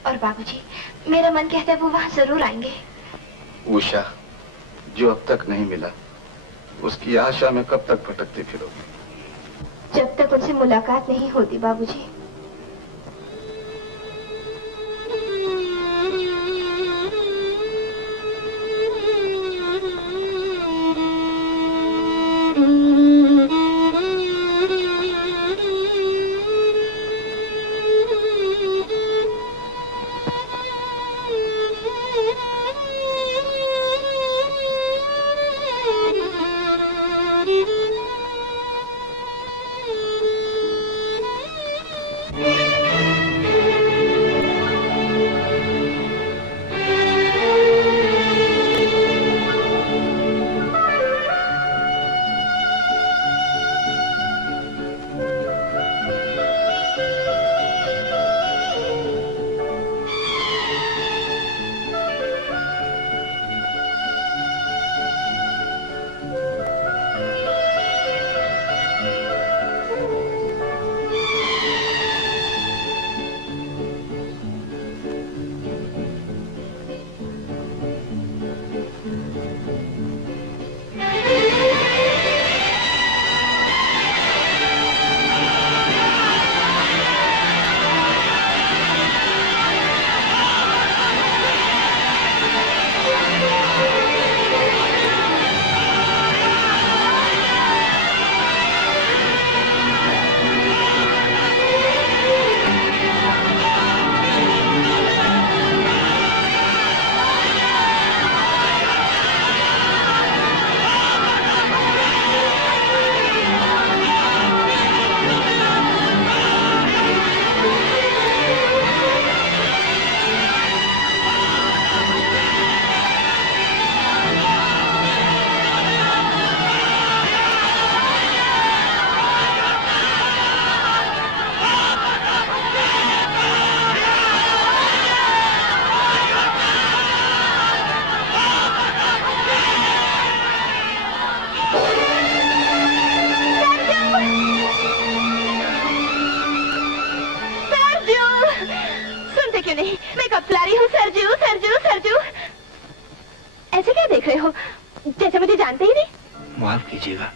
और बाबूजी, मेरा मन कहता है वो वहाँ जरूर आएंगे। उषा, जो अब तक नहीं मिला उसकी आशा में कब तक भटकते फिरोगे? जब तक उनसे मुलाकात नहीं होती बाबूजी। दीजिएगा,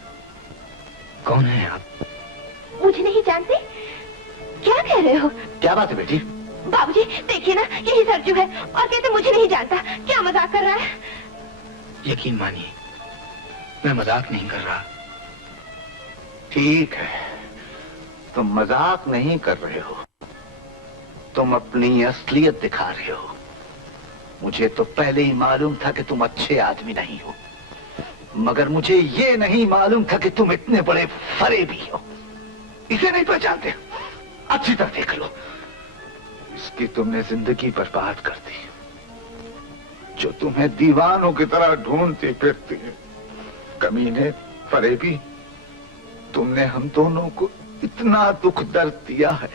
कौन है आप? मुझे नहीं जानते? क्या कह रहे हो? क्या बात है बेटी? बाबूजी देखिए ना, यही सरजू है और कहते मुझे नहीं जानता। क्या मजाक कर रहा है? यकीन मानिए, मैं मजाक नहीं कर रहा। ठीक है, तुम मजाक नहीं कर रहे हो, तुम अपनी असलियत दिखा रहे हो। मुझे तो पहले ही मालूम था कि तुम अच्छे आदमी नहीं हो, मगर मुझे ये नहीं मालूम था कि तुम इतने बड़े फरेबी हो। इसे नहीं पहचानते? अच्छी तरह देख लो, इसकी तुमने जिंदगी बर्बाद कर दी, जो तुम्हें दीवानों की तरह ढूंढती फिरती है। कमीने, फरेबी, तुमने हम दोनों को इतना दुख दर्द दिया है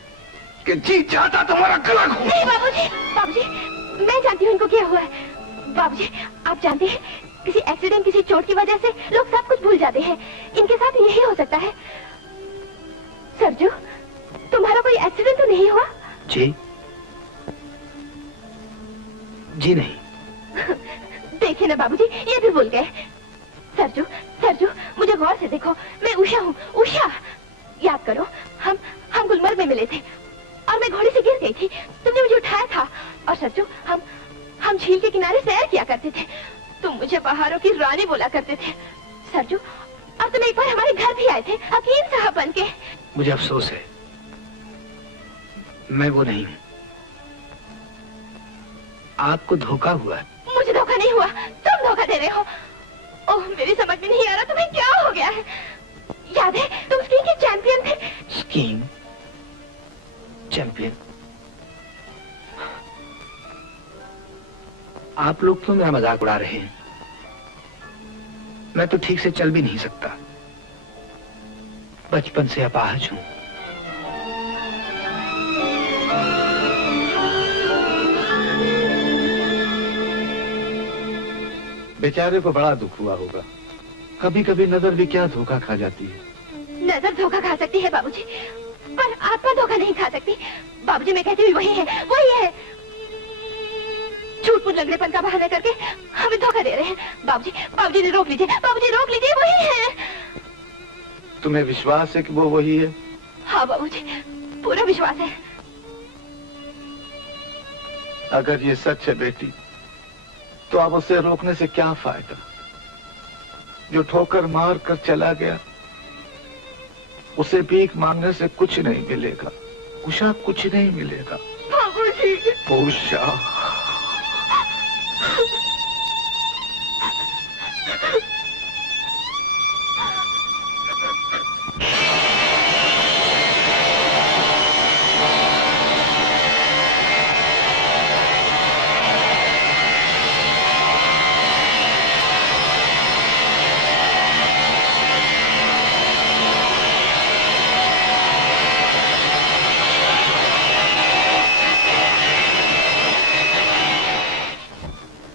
कि जी चाहता तुम्हारा गला घोट। नहीं बाबूजी, बाबूजी मैं जानती हूँ इनको क्या हुआ है। बाबूजी आप जानते हैं, किसी एक्सीडेंट, किसी चोट की वजह से लोग सब कुछ भूल जाते हैं। इनके साथ यही हो सकता है। सरजू, तुम्हारा कोई एक्सीडेंट तो नहीं हुआ? जी जी नहीं। देखिए ना बाबूजी, ये भी भूल गए। सरजू, सरजू मुझे गौर से देखो, मैं उषा हूँ, उषा। याद करो, हम गुलमर्ग में मिले थे और मैं घोड़े से गिर गई थी, तुमने मुझे उठाया था। और सरजू हम झील के किनारे सैर किया करते थे, तुम मुझे पहाड़ों की रानी बोला करते थे। सरजू, और तुम एक बार हमारे घर भी आए थे हकीम साहब बन के। मुझे अफसोस है, मैं वो नहीं हूं। आपको धोखा हुआ। मुझे धोखा नहीं हुआ, तुम धोखा दे रहे हो। ओह, मेरी समझ में नहीं आ रहा तुम्हें क्या हो गया है। याद है तुम स्कीइंग के चैंपियन थे। Skiing champion? आप लोग क्यों मेरा मजाक उड़ा रहे हैं? मैं तो ठीक से चल भी नहीं सकता, बचपन से अपाहज हूं। बेचारे को बड़ा दुख हुआ होगा। कभी कभी नजर भी क्या धोखा खा जाती है। नजर धोखा खा सकती है बाबूजी, पर आत्मा धोखा नहीं खा सकती। बाबूजी मैं कहती हूँ वही है, वही है। झूठ मूठ लंगड़ेपन का बहाना करके हमें धोखा दे रहे हैं। बाबूजी, बाबूजी ने रोक लीजिए, बाबूजी रोक लीजिए, वही है। तुम्हें विश्वास है कि वो वही है? हाँ बाबूजी, पूरा विश्वास है। अगर ये सच है बेटी, तो अब उसे रोकने से क्या फायदा? जो ठोकर मार कर चला गया, उसे भीख मांगने से कुछ नहीं मिलेगा। उषा, कुछ नहीं मिलेगा। बाबूजी, उषा,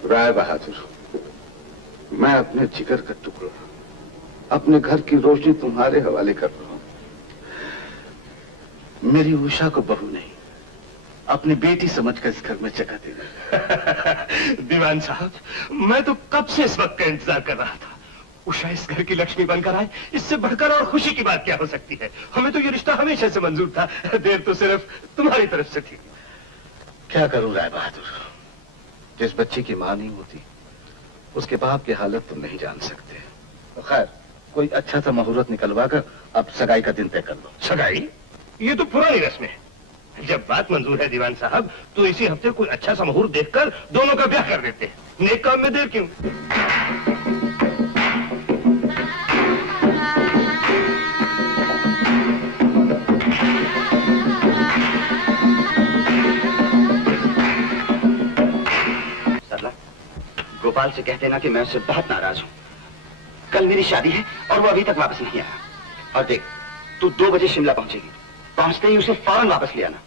राय बहादुर, मैं अपने जिगर का टुकड़ा, अपने घर की रोशनी तुम्हारे हवाले कर रहा हूं। मेरी उषा को बहू नहीं, अपनी बेटी समझकर इस घर में जगह देना। दीवान साहब, मैं तो कब से इस वक्त का इंतजार कर रहा था। उषा इस घर की लक्ष्मी बनकर आए, इससे बढ़कर और खुशी की बात क्या हो सकती है। हमें तो ये रिश्ता हमेशा से मंजूर था, देर तो सिर्फ तुम्हारी तरफ से थी। क्या करूं राय बहादुर, जिस बच्चे की मां नहीं होती, उसके बाप की हालत तुम नहीं जान सकते। तो खैर, कोई अच्छा सा मुहूर्त निकलवा कर अब सगाई का दिन तय कर लो। सगाई? ये तो पुरानी रस्म है। जब बात मंजूर है दीवान साहब, तो इसी हफ्ते कोई अच्छा सा मुहूर्त देखकर दोनों का ब्याह कर देते हैं। नेक काम में देर क्यों? गोपाल से कहते ना कि मैं उससे बहुत नाराज हूं। कल मेरी शादी है और वो अभी तक वापस नहीं आया। और देख, तू 2 बजे शिमला पहुंचेगी, पहुंचते ही उसे फौरन वापस ले आना।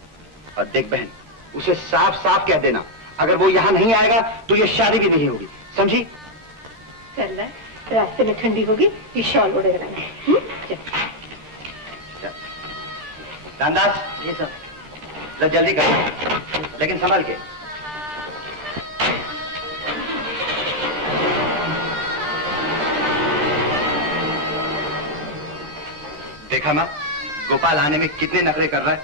और देख बहन, उसे साफ साफ कह देना, अगर वो यहाँ नहीं आएगा तो ये शादी भी नहीं होगी, समझी? सरला, रास्ते में ठंडी होगी, ये शॉल ओढ़े रहना। रामदास, ये सब जल्दी कर, लेकिन संभल के। देखा माँ, गोपाल आने में कितने नखरे कर रहा है।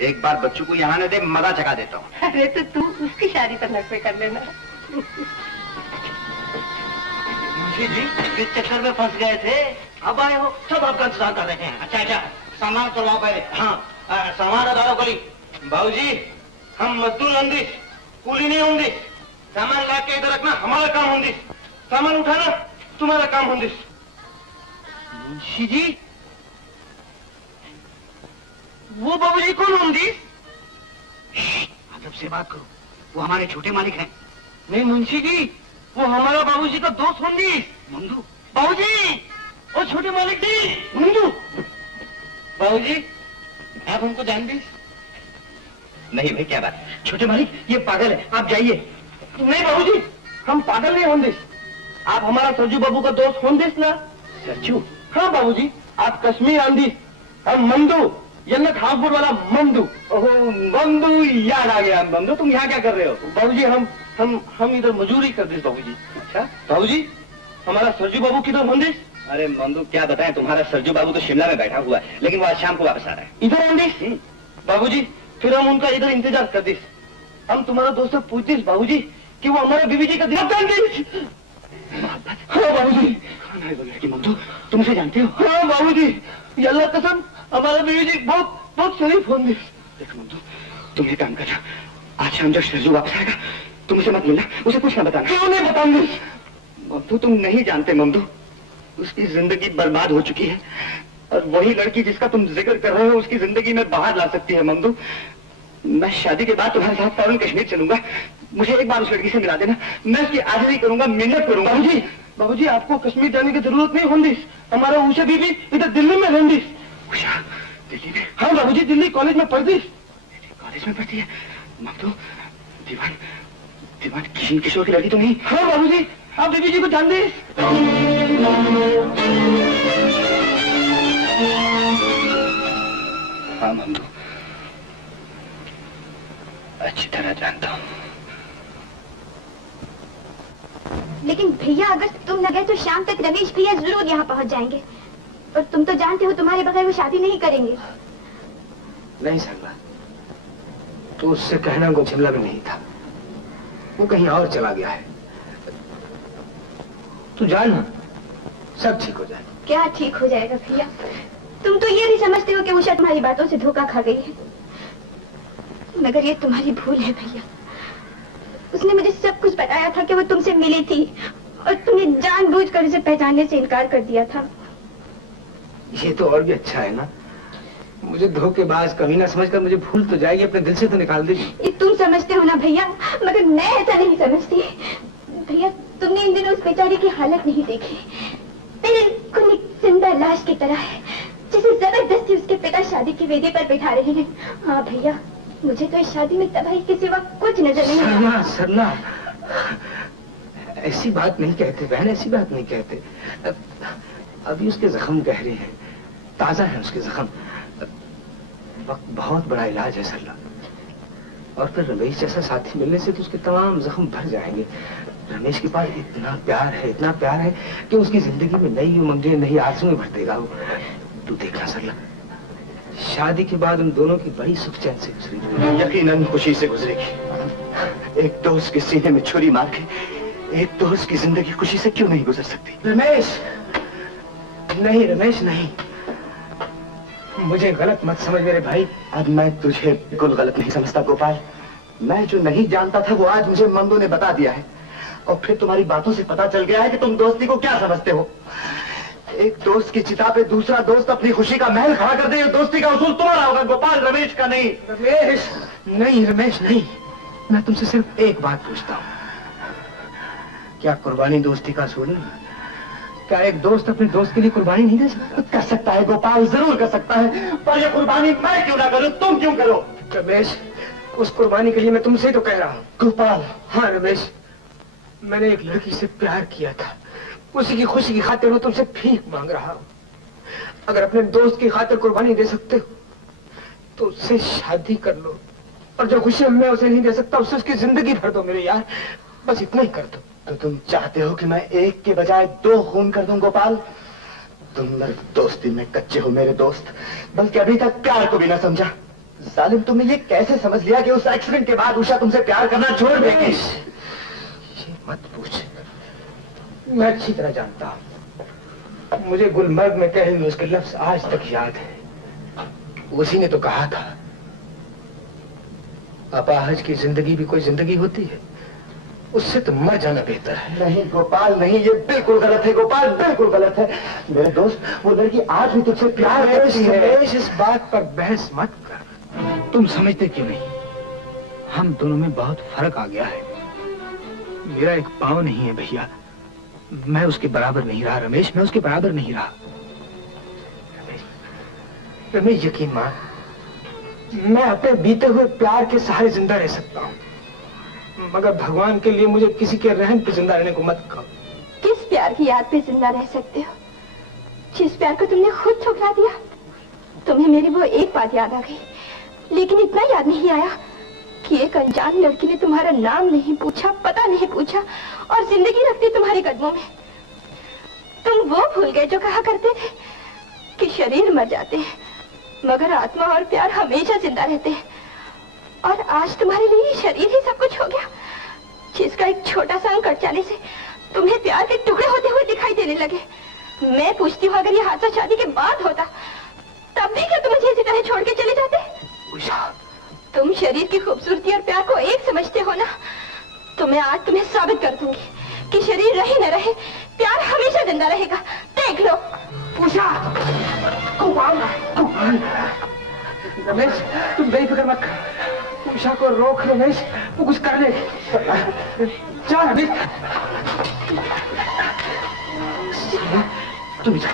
एक बार बच्चों को यहाँ न दे, मजा चका देता हूँ। अरे तो तू उसकी शादी पर नखरे कर लेना। मुंशी जी किस चक्कर में फंस गए थे? अब आए हो, सब आपका इंतजार कर रहे हैं। अच्छा, सामान करवाओ पहले। हाँ, सामान अदारो करी। बाबूजी, हम मजदूर होंगे, कूली नहीं होंगे। सामान ला के इधर रखना हमारा काम होंगे, सामान उठाना तुम्हारा काम होंगे। मुंशी जी, वो बाबूजी कौन होंगी? अदब से बात करो, वो हमारे छोटे मालिक हैं। नहीं मुंशी जी, वो हमारा बाबूजी का दोस्त होंगी। मंदू, बाबूजी, वो छोटे मालिक जी, मंदू। बाबूजी, आप हमको जानते? नहीं भाई, क्या बात? छोटे मालिक ये पागल है, आप जाइए। नहीं बाबूजी, हम पागल नहीं होंगे। आप हमारा सरजू बाबू का दोस्त होंगे ना? सरजू? हाँ बाबूजी, आप कश्मीर आंधी, हम मंदू, यन्नत हापुर वाला मंदू। ओहो मंदू, याद आ गया। मंदू, तुम यहाँ क्या कर रहे हो? बाबूजी, हम इधर मजूरी कर दे बाबूजी। अच्छा बाबूजी, हमारा सरजू बाबू किधर होंगे? अरे मंदू, क्या बताएं, तुम्हारा सरजू बाबू तो शिमला में बैठा हुआ है, लेकिन वो आज शाम को वापस आ रहा है। इधर होंगे? बाबूजी, फिर हम उनका इधर इंतजार कर दे। हम तुम्हारा दोस्त से पूछते बाबूजी कि वो हमारे बीवी जी का दिल देंगे। हाँ बाबूजी। कौन है वो लड़की मंदू, तुम उसे जानते हो? हाँ बाबूजी, ये अल्लाह कसम, हमारा बीवी जी बहुत शरीफ होंगे। देख मंदू, तुम ये काम करना, आज शाम जब सरजू वापस आएगा तुम उसे मत मिलना, उसे कुछ ना बताना। क्यों नहीं बताऊंगी? मंदू, तुम नहीं जानते मंदू, उसकी जिंदगी बर्बाद हो चुकी है और वही लड़की जिसका तुम जिक्र कर रहे हो उसकी जिंदगी में बाहर ला सकती है। मंदू, मैं शादी के बाद तुम्हारे साथ फौरन कश्मीर चलूंगा, मुझे एक बार उस लड़की से मिला देना, मैं उसकी आदरी करूंगा, मिन्नत करूंगा। बाबूजी, आपको कश्मीर जाने की जरूरत नहीं होगी। हमारा उषा बीबी इधर दिल्ली में रहेंगी। उषा दिल्ली में? हाँ बाबूजी, दिल्ली कॉलेज में पढ़ती। कॉलेज में पढ़ती है? मंदू, दीवान किशन किशोर की लड़की तो नहीं? हाँ बाबूजी, आप बीबी जी को जानते हैं? हाँ मंदू, अच्छी तरह जानता हूँ। लेकिन भैया, अगर तुम न गए तो शाम तक रमेश भैया जरूर यहाँ पहुँच जाएंगे, और तुम तो जानते हो तुम्हारे बगैर वो शादी नहीं करेंगे। नहीं सरला, तो उससे कहना को झिल्ला भी नहीं था, वो कहीं और चला गया है। तू जान ना, सब ठीक हो जाए। क्या ठीक हो जाएगा भैया? तुम तो ये नहीं समझते हो कि उषा तुम्हारी बातों से धोखा खा गई है, मगर ये तुम्हारी भूल है भैया। उसने मुझे सब कुछ बताया था कि वो तुमसे मिली थी, और तुमने जानबूझकर उसे पहचानने से इनकार कर दिया था। ये तो और भी अच्छा है ना, मुझे धोखेबाज कभी ना समझकर मुझे भूल तो जाएगी, अपने दिल से तो निकाल देगी। ये तुम समझते हो ना भैया, मगर मैं ऐसा नहीं समझती। भैया, तुमने इन दिनों उस बेचारी की हालत नहीं देखी, बिल्कुल एक जिंदा लाश की तरह है, जिसे जबरदस्ती उसके पिता शादी की वेदी पर बिठा रहे हैं। हाँ भैया, मुझे तो इस शादी में तबाही के सिवा कुछ नजर नहीं आता। सरला, ऐसी बात नहीं कहते बहन, ऐसी बात नहीं कहते। अभी उसके जख्म गहरे हैं, ताजा है उसके जख्म, वक्त बहुत बड़ा इलाज है सरला। और फिर रमेश जैसा साथी मिलने से तो उसके तमाम जख्म भर जाएंगे। रमेश के पास इतना प्यार है कि उसकी जिंदगी में नई उमंगें, नई आरज़ुएं भर देगा वो। तू देखना सरला, शादी के बाद उन दोनों की बड़ी सुख चैन से गुजरेगी। यकीनन खुशी से गुजरेगी। एक दोस्त के सीने में छुरी मार के एक दोस्त की जिंदगी खुशी से क्यों नहीं गुजर सकती? रमेश नहीं, रमेश नहीं, मुझे गलत मत समझ मेरे भाई। अब मैं तुझे बिल्कुल गलत नहीं समझता गोपाल। मैं जो नहीं जानता था वो आज मुझे मंदू ने बता दिया है, और फिर तुम्हारी बातों से पता चल गया है कि तुम दोस्ती को क्या समझते हो। एक दोस्त की चिता पे दूसरा दोस्त अपनी खुशी का महल खड़ा कर दे, ये दोस्ती का उसूल तुम्हारा होगा गोपाल, रमेश का नहीं। रमेश नहीं, रमेश नहीं, मैं तुमसे सिर्फ एक बात पूछता हूँ, क्या कुर्बानी दोस्ती का असूल है? क्या एक दोस्त अपने दोस्त के लिए कुर्बानी नहीं दे सकता? कर सकता है गोपाल, जरूर कर सकता है, पर ये कुर्बानी मैं क्यों ना करूं, तुम क्यों करो? रमेश, उस कुर्बानी के लिए मैं तुमसे तो कह रहा हूँ। गोपाल। हाँ रमेश, मैंने एक लड़की से प्यार किया था, उसी की खुशी की खातिर वो तुमसे भीख मांग रहा हूँ। अगर अपने दोस्त की खातिर कुर्बानी दे सकते हो तो उससे शादी कर लो, और जो खुशी मैं उसे नहीं दे सकता उससे उसकी जिंदगी भर दो मेरे यार, बस इतना ही कर दो। तो तुम चाहते हो कि मैं एक के बजाय दो खून कर दूं गोपाल? तुम मेरी दोस्ती में कच्चे हो मेरे दोस्त, बल्कि अभी तक प्यार को भी ना समझा। जालिम, तुमने ये कैसे समझ लिया कि उस एक्सीडेंट के बाद उषा तुमसे प्यार करना छोड़ देगी? ये मत पूछ, मैं अच्छी तरह जानता हूं। मुझे गुलमर्ग में कहे हुए उसके लफ्ज आज तक याद है। उसी ने तो कहा था, अपाहज की जिंदगी भी कोई जिंदगी होती है, उससे तो मर जाना बेहतर है। नहीं गोपाल नहीं, ये बिल्कुल गलत है गोपाल, बिल्कुल गलत है मेरे दोस्त। वो लड़की आज भी तुझसे प्यार करती है। इस बात पर बहस मत कर। तुम समझते क्यों नहीं? हम दोनों में बहुत फर्क आ गया है। मेरा एक पाँव नहीं है भैया, मैं उसके बराबर नहीं रहा रमेश, मैं उसके बराबर नहीं रहा। रमेश यकीन मान, मैं अपने बीते हुए प्यार के सहारे जिंदा रह सकता हूँ, मगर भगवान के लिए मुझे किसी के रहम पे जिंदा रहने को मत कहो। किस प्यार की याद पे जिंदा रह सकते हो, जिस प्यार को तुमने खुद ठुकरा दिया? तुम्हें मेरी वो एक बात याद आ गई, लेकिन इतना याद नहीं आया कि एक अनजान लड़की ने तुम्हारा नाम नहीं पूछा, पता नहीं पूछा और जिंदगी रख दी तुम्हारे कदमों में। तुम वो भूल गए जो कहा करते थे कि शरीर मर जाते हैं मगर आत्मा और प्यार हमेशा जिंदा रहते हैं। और आज तुम्हारे लिए शरीर ही सब कुछ हो गया, जिसका एक छोटा सा अंग कट जाने से तुम्हें प्यार के टुकड़े होते हुए दिखाई देने लगे। मैं पूछती हूँ, अगर ये हादसा शादी के बाद होता तब भी क्या तुम मुझे इसी तरह छोड़ के चले जाते? तुम शरीर की खूबसूरती और प्यार को एक समझते हो ना, तो मैं आज तुम्हें साबित कर दूंगी कि शरीर रहे न रहे, प्यार हमेशा जिंदा रहेगा। देख लो। उषा, रमेश तुम बेफिक्र मत कर, उषा को रोक रमेश, वो कुछ कर ले। जा रमेश, तुम जा।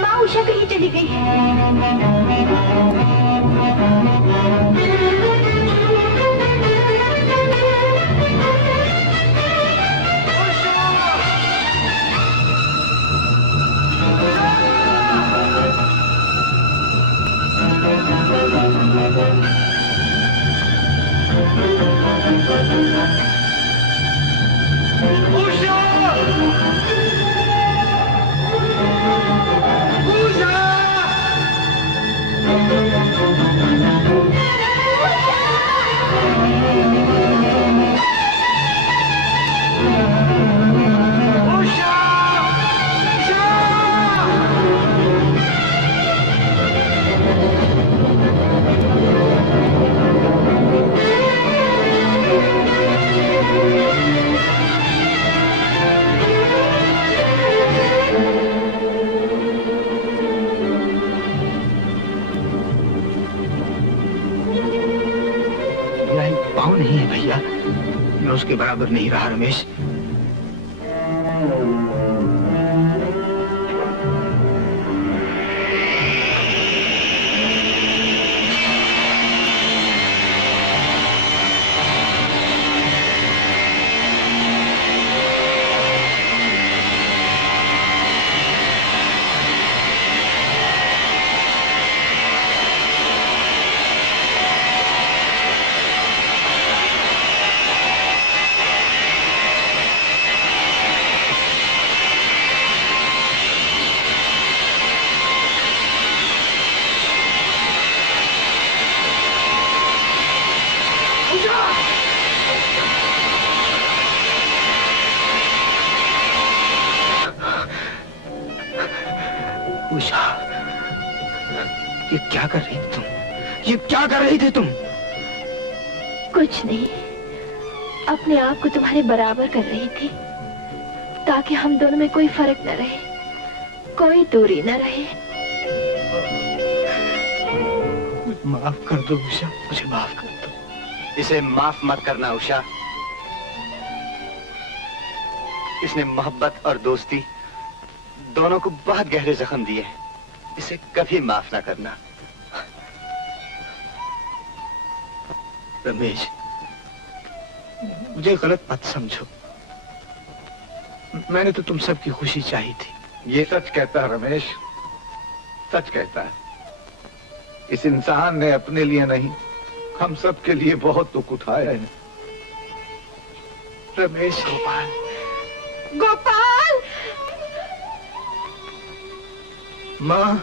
माँ उषा कहीं चली गई है। पाँव नहीं है भैया, मैं उसके बराबर नहीं रहा रमेश। उषा, ये क्या कर रही थी तुम? ये क्या कर रही थी तुम? कुछ नहीं, अपने आप को तुम्हारे बराबर कर रही थी ताकि हम दोनों में कोई फर्क न रहे, कोई दूरी न रहे। माफ कर दो उषा, मुझे माफ कर दो। इसे माफ मत करना उषा, इसने मोहब्बत और दोस्ती दोनों को बहुत गहरे जख्म दिए, इसे कभी माफ ना करना। रमेश, मुझे गलत मत समझो, मैंने तो तुम सबकी खुशी चाही थी। ये सच कहता है रमेश, सच कहता है। इस इंसान ने अपने लिए नहीं, हम सब के लिए बहुत दुख उठाए हैं। रमेश। गोपाल। गोपाल। माँ।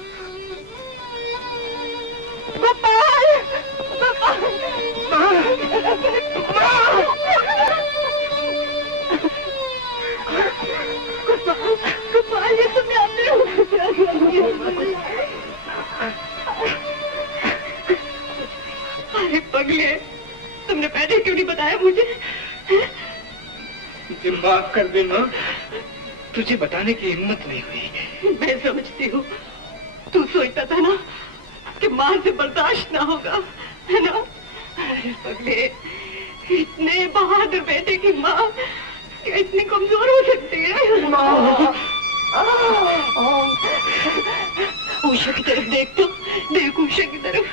गोपाल। गोपाल। माँ। माँ। गोपाल, ये तुमने अपने अरे पगले, तुमने पहले क्यों नहीं बताया मुझे? मुझे माफ कर दे माँ, तुझे बताने की हिम्मत नहीं हुई। मैं समझती हूँ, तू सोचता था ना कि माँ से बर्दाश्त ना होगा, है ना? अरे पगले, इतने बहादुर बेटे की माँ क्या इतनी कमजोर हो सकती है? माँ। उषा की तरफ देख तो, देख उषा की तरफ।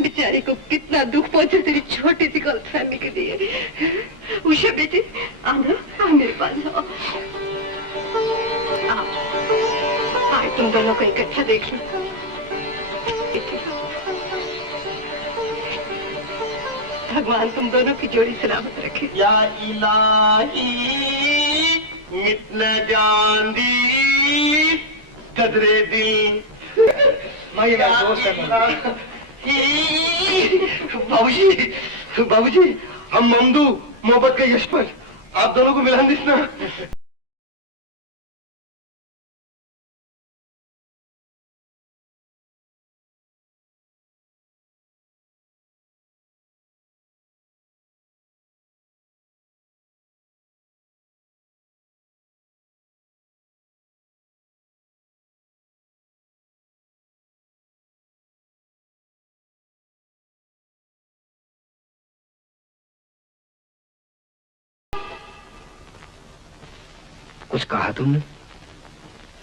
बेचारी को कितना दुख पहुंचा तेरी छोटी सी गलतफहमी के लिए। उषा बेटी, आ मेरे पास आओ। आज तुम दोनों को इकट्ठा देख लो। भगवान तुम दोनों की जोड़ी सलामत रखे। या इलाही मिट न जांदी कदरे दिल। माँ ये मेरा दोस्त है। बाबूजी, बाबूजी, हम ममदू मोहब्बत के यश पर आप दोनों को मिलान दिसना। कुछ कहा तुमने?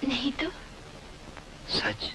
नहीं तो। सच?